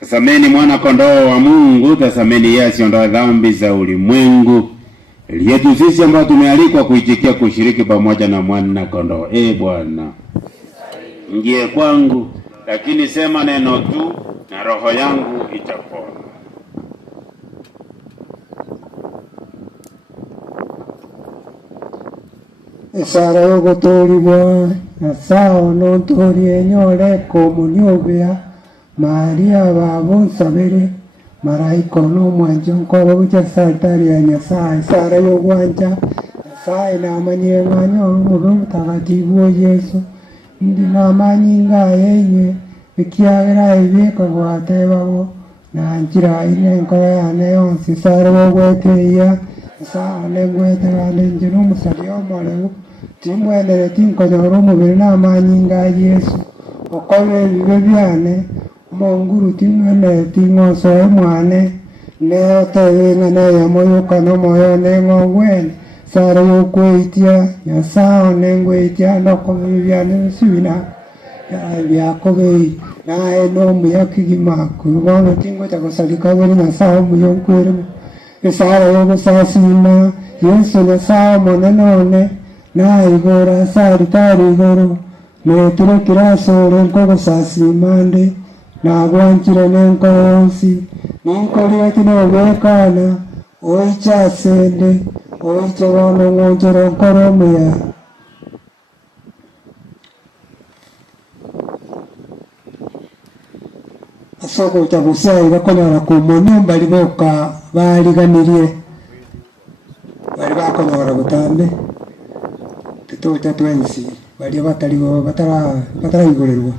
Tazameni mwana kondoo wa Mungu, tazameni yeye asiondoa dhambi za ulimwengu. Yetu sisi ambao tumealikwa kuitikia kushiriki pamoja na mwana kondoo. Bwana, ingie kwangu, lakini sema neno tu na roho yangu itapona. Esara yogotorirwa nasao nontori enyore komuniobea Maria babonsabere maraiko n'omwanjo nkoro bucha saltari ya Nyasaye sara yogwanja Nyasaye namanyire ng'anyo olumuri omutagatifu wa Yesu ndi namanyinga yenye bikiagera ebyekagwate babo nanjira ine enkoro yane yonsi sara bogweteia saa nengwete gande njiro omusari omoreu timwenere tinkonyora omubiri namanyinga Yesu okobe ebibe byane monguru timwene tingoso mwane ne otega na ya moyo kana moyo ne ngongwen sara yokweitia Nyasaye nengweitia no kobibyane subina ya byakobe na eno muyakigima kubono tingo takosalika bere Nyasaye muyonkwere sara yogosasima Yesu Nyasaye monenone na igora sari tari igoro ne turekira sore nkogosasima nde nagwanjire nenkoronsi ninkoria kino bekana oicha sende oicha wano ngonjoro nkoromea asoko utabusayi bakonyora kumunumba liboka baliganirie bali bakonyora butambe tutoita twensi bali bataligo batara igorerwa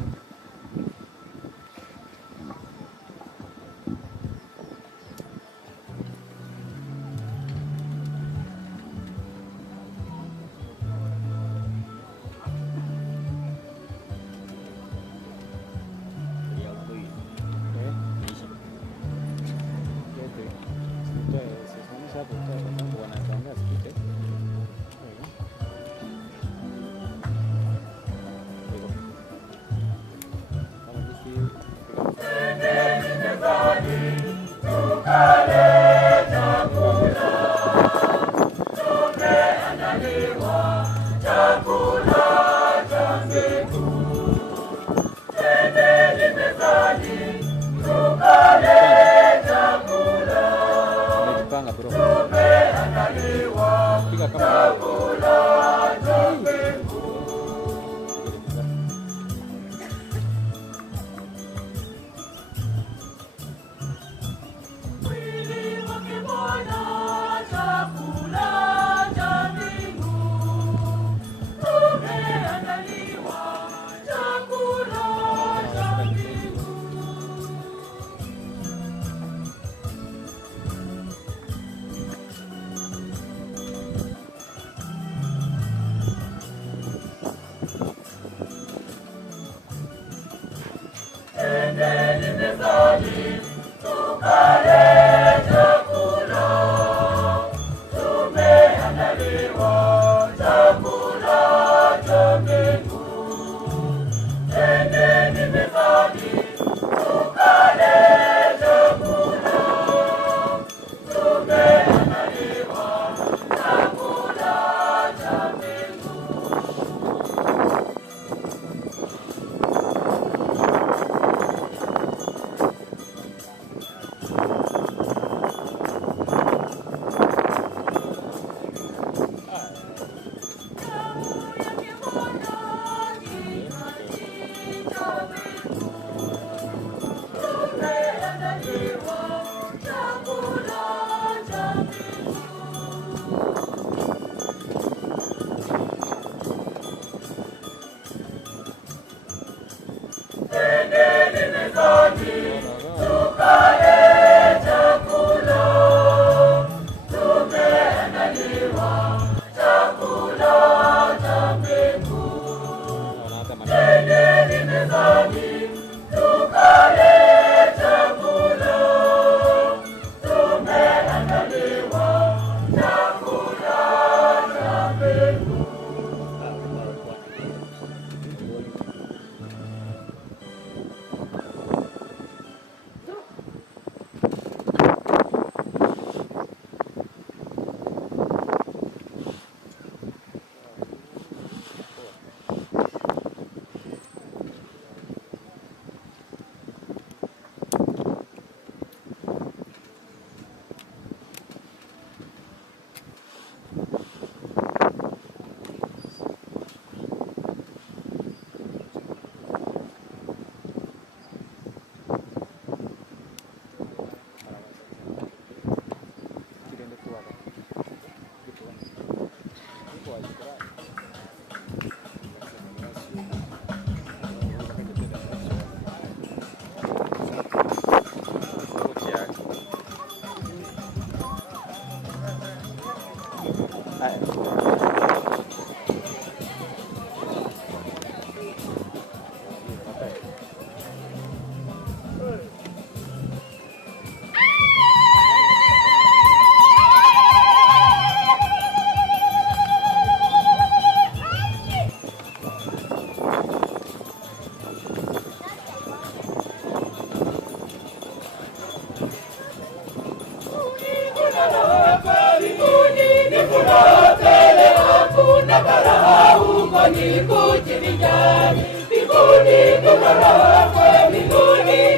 Mbinguni kuna raha, mbinguni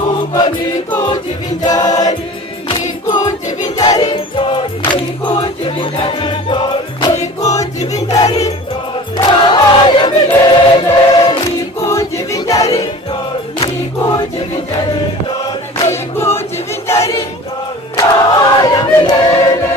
huko ni kujivinjari, ni kujivinjari, ni kujivinjari, ni kujivinjari, raha ya milele, ni kujivinjari, ni kujivinjari, ni kujivinjari, raha ya milele.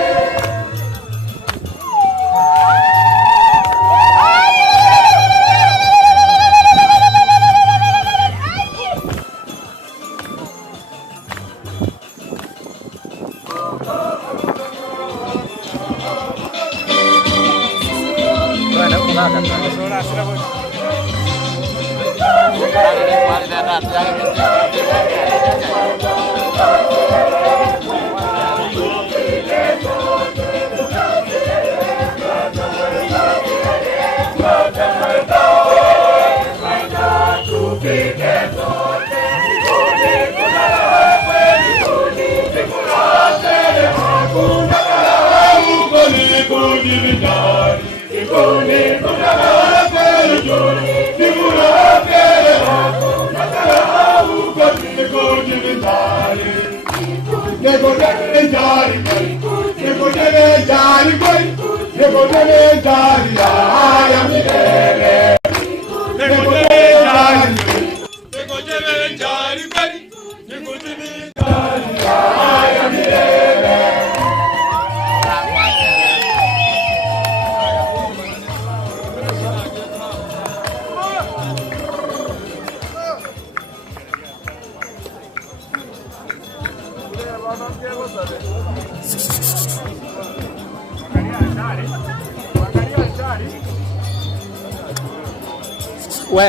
We,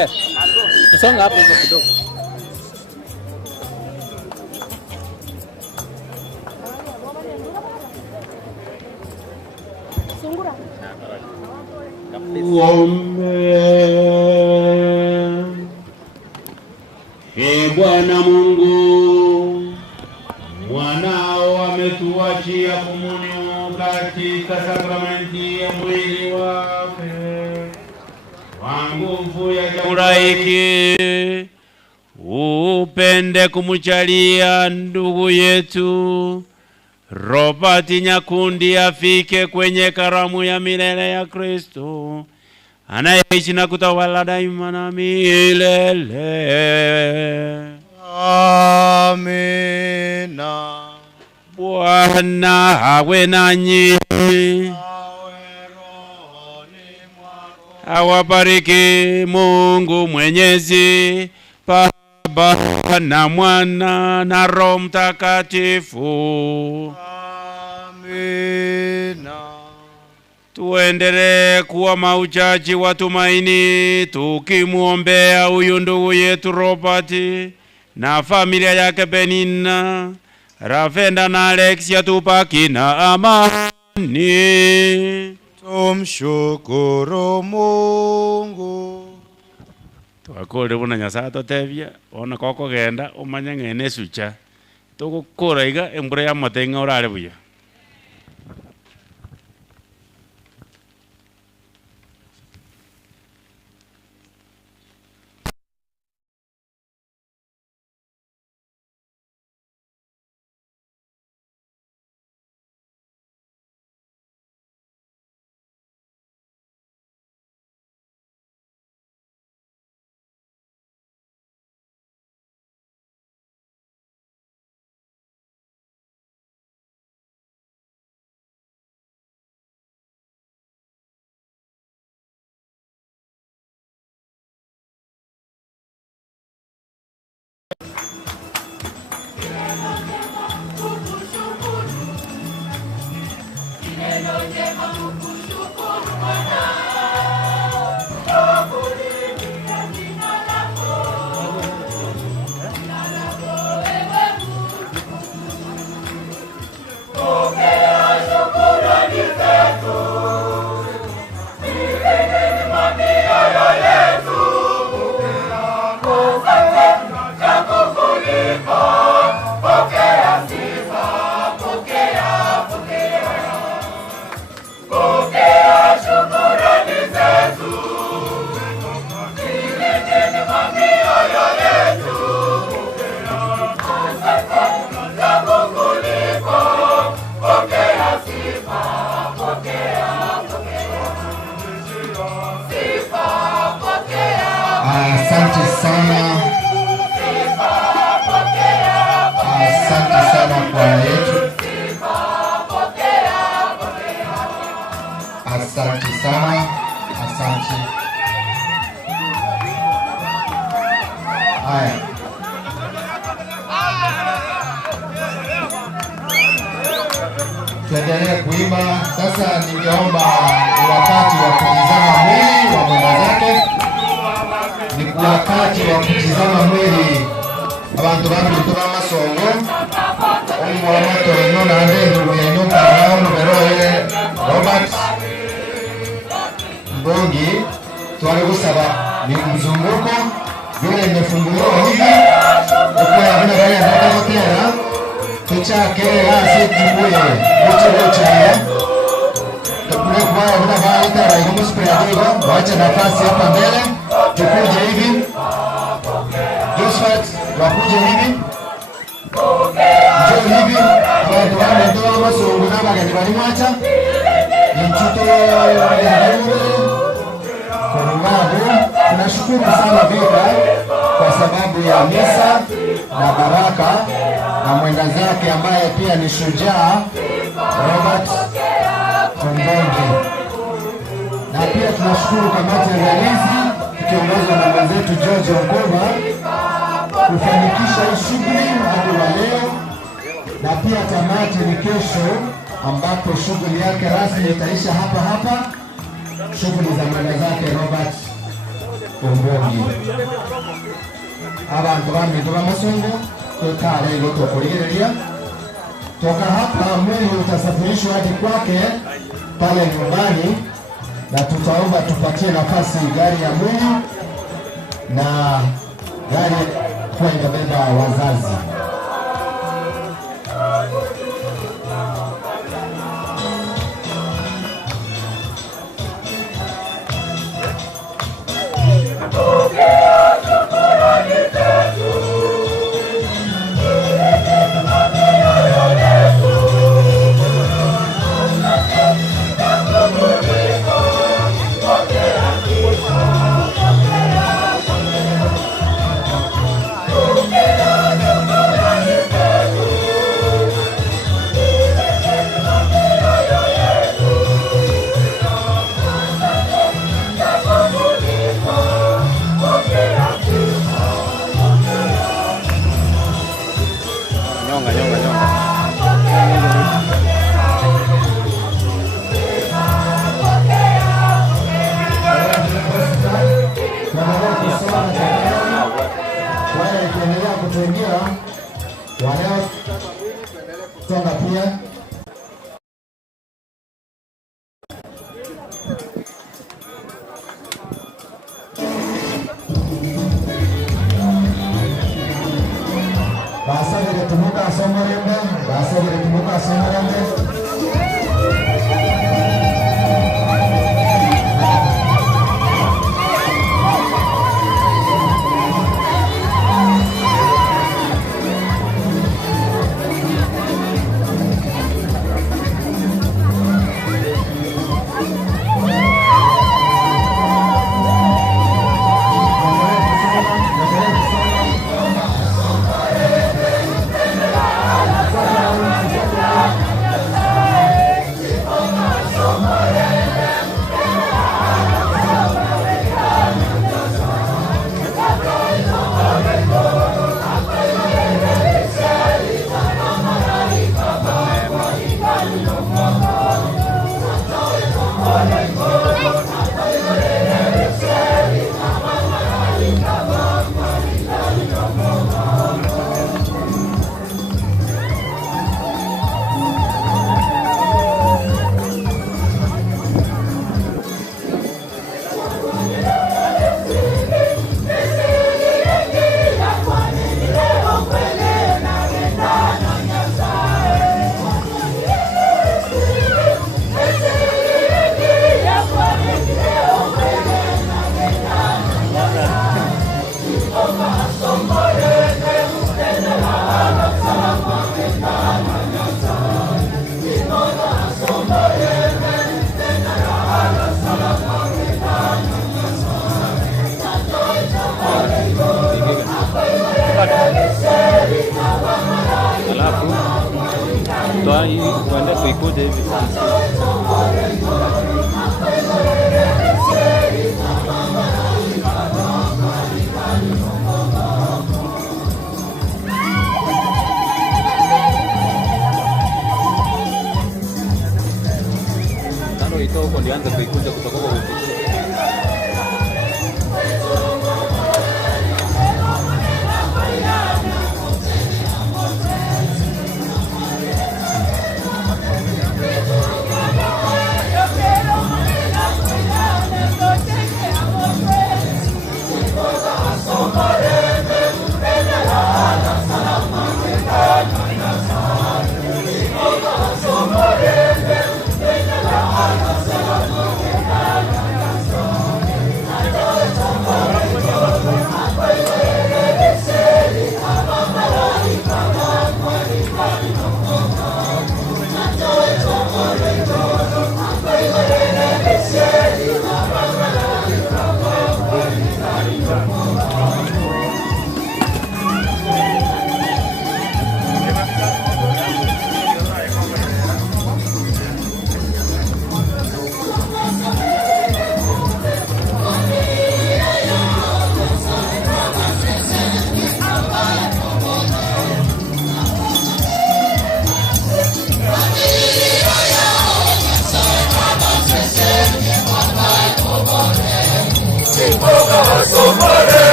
isonga hapo hivyo kidogo. Ee Bwana Mungu, mwanao ametuachia komunyo katika sakramenti ya mwili wake kwa nguvu ya Furahiki, upende kumchalia ndugu yetu Robert Nyakundi afike kwenye karamu ya milele ya Kristo, anayeishi na kutawala daima na milele. Amina. Bwana awe nanyi, awabariki Mungu Mwenyezi, Baba na Mwana na Roho Mtakatifu. Amina. Tuendelee kuwa maujaji wa tumaini, tukimuombea huyu ndugu yetu Robert na familia yake Benina, Ravenda na Alexia, tupaki na amani. Tumshukuru Mungu. Twakore buna Nyasaye totebia ona koko genda umanye ngene sucha tugukura iga embure ya matenga orare buya. Yesu, Asante sana. Asante sana kwa yetu. Asante sana. Asante. Haya. Tuendelee kuimba. Sasa ningeomba ni wakati wa kutizama mwili wa mwenda zake. Ni wakati wa kutizama mwili abantu babintu b'amasongo omwamato ino nande ndugu yenu karao nuberoye Robert Mbongi twali gusaba ni mzunguko yule imefunguliwa hivi kwa abana baya ndaka tena tuchake hasi kibuye uchochaya tukule kwa abana baya tara iko mspiradigo waache nafasi hapa mbele tukuje hivi Josephat wakuje hivi njoo hivi watu wanatoa masongo na bagani bali mwacha mchuto ya Korungabu. Tunashukuru sana Vika kwa sababu ya misa na baraka na mwenda zake ambaye pia ni shujaa Robert Kombonge, na pia tunashukuru kamati ya ulinzi ikiongozwa na mwenzetu George Okoba kufanikisha shughuli hadi wa leo, na pia tamati ni kesho ambapo shughuli yake rasmi itaisha hapa shughuli za mwenda zake Robert Kombonge. Abantu b'aminto b'amasongo tutale ilo tukuligereria toka hapa. Mwili utasafirishwa hadi kwake pale nyumbani, na tutaomba tupatie nafasi gari ya mwili na gari kwa inabeba wazazi. Oh, Tuende kuikuja hivi sasa. Tano ito huko ndianza kuikuja kutoka kwa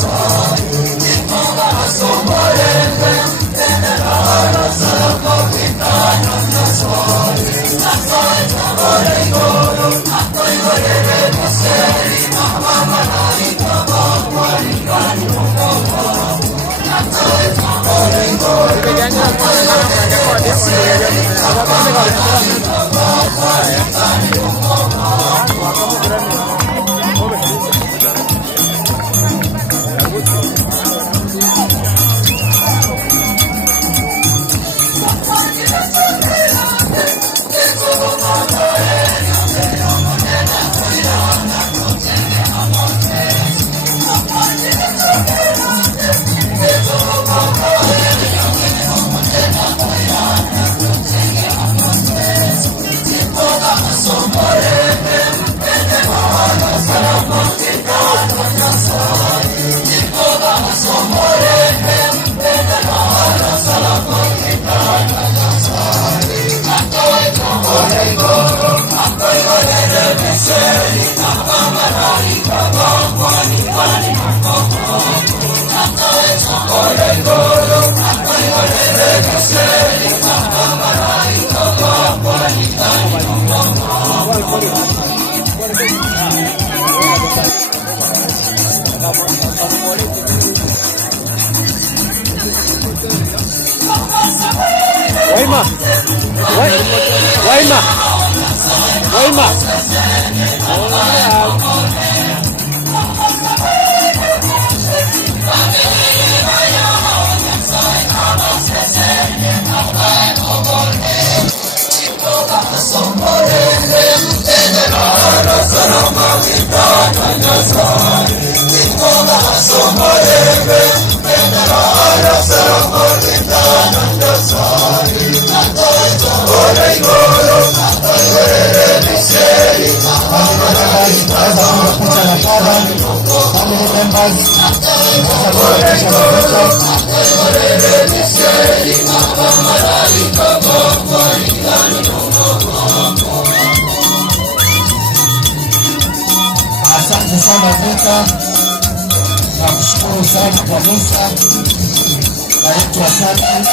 Salamo, Waima. Waima. Waima. Asante sana Vika, nakushukuru sana kwa Musa. Naitwa sana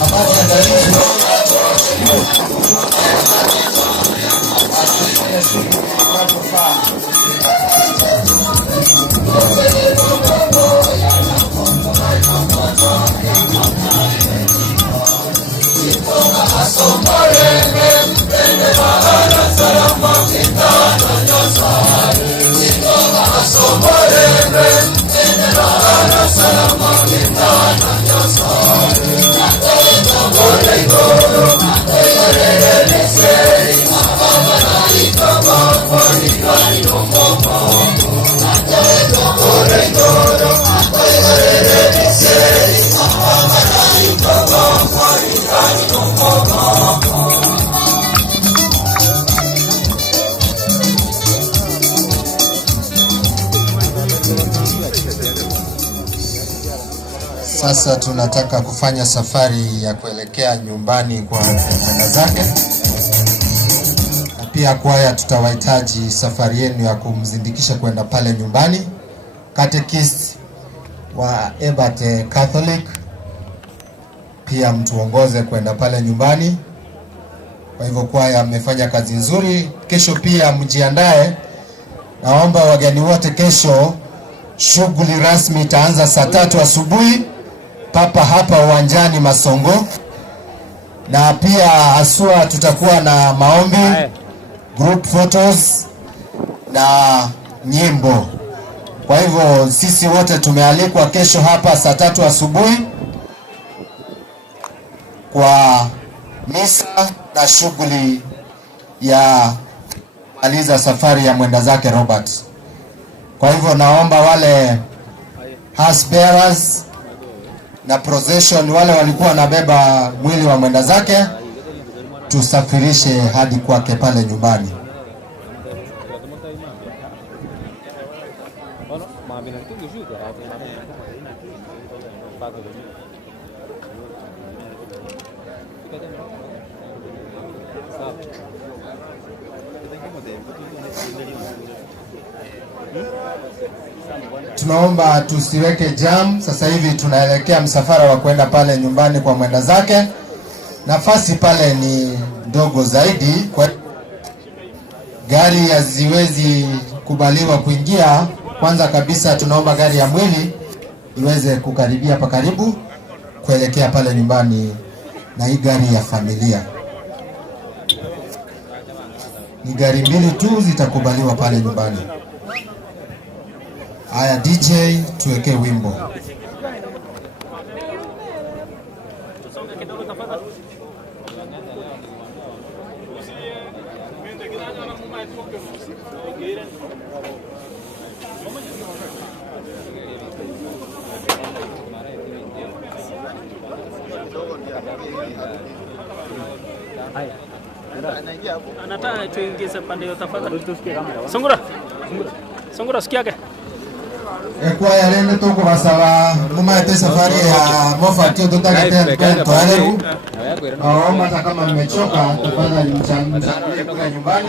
habari ya Daudi. Sasa tunataka kufanya safari ya kuelekea nyumbani kwa mwenda zake. Pia kwaya tutawahitaji safari yenu ya kumzindikisha kwenda pale nyumbani. Catechist wa Ebate Catholic pia mtuongoze kwenda pale nyumbani. Kwa hivyo kwaya mmefanya kazi nzuri. Kesho pia mjiandae. Naomba wageni wote kesho shughuli rasmi itaanza saa 3 asubuhi papa hapa uwanjani Masongo, na pia asua tutakuwa na maombi, group photos na nyimbo. Kwa hivyo sisi wote tumealikwa kesho hapa saa 3 asubuhi kwa misa na shughuli ya maliza safari ya mwenda zake Robert. Kwa hivyo naomba wale house bearers na procession wale walikuwa wanabeba mwili wa mwenda zake tusafirishe hadi kwake pale nyumbani. Tunaomba tusiweke jam. Sasa hivi tunaelekea msafara wa kwenda pale nyumbani kwa mwenda zake. Nafasi pale ni ndogo zaidi, kwa gari haziwezi kubaliwa kuingia. Kwanza kabisa tunaomba gari ya mwili iweze kukaribia hapa karibu kuelekea pale nyumbani, na hii gari ya familia. Ni gari mbili tu zitakubaliwa pale nyumbani. Haya DJ, tuweke wimbo. Anataka tuingize pande hiyo tafadhali. Sungura. Sungura sikia yake. Kwaya leo tuko basaba mumaete safari ya mofatio tutagete twaleru. Naomba hata kama mmechoka tafadhali mchangie kwa nyumbani.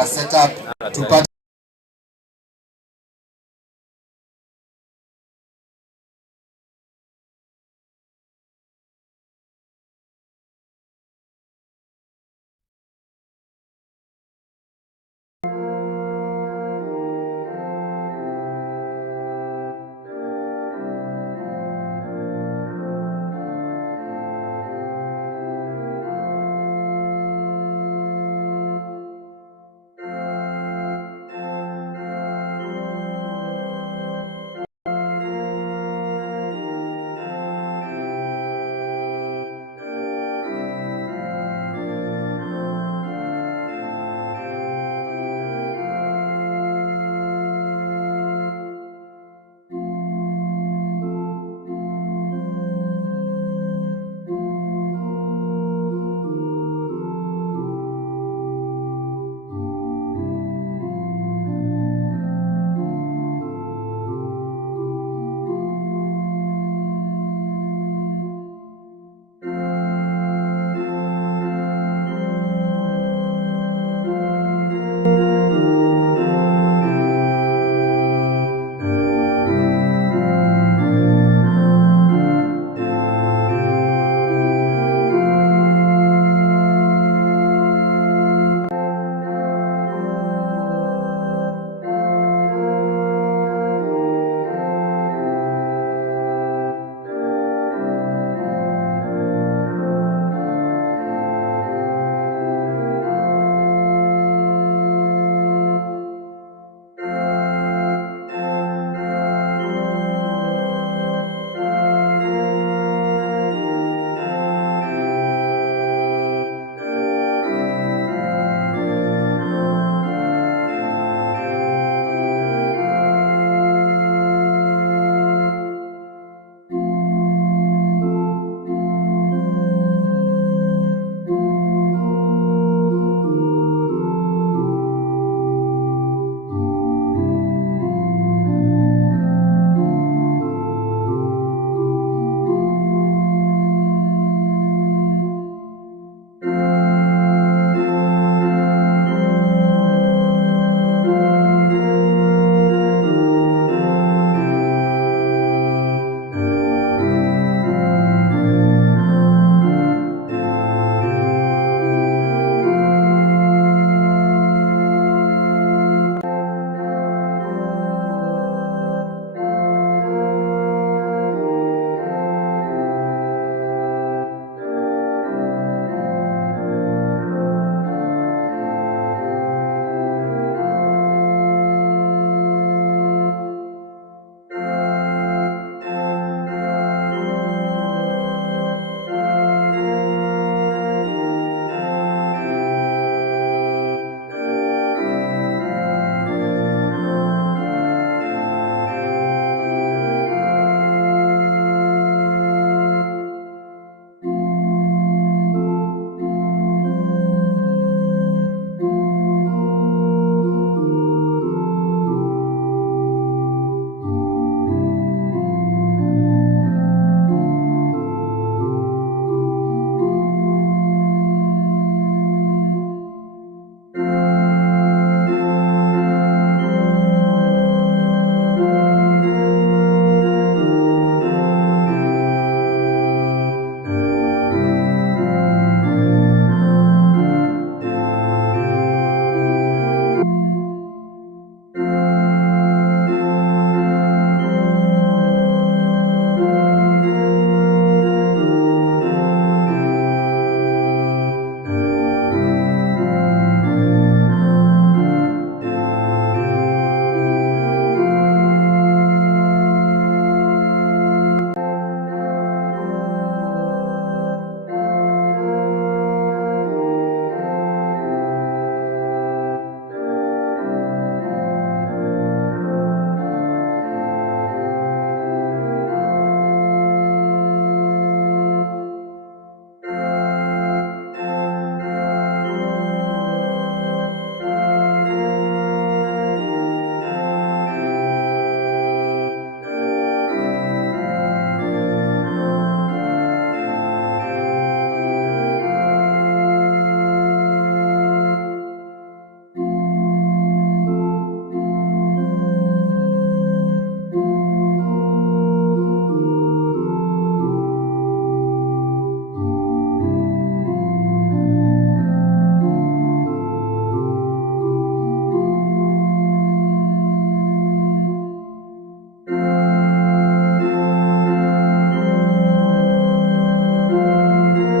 a setup tupate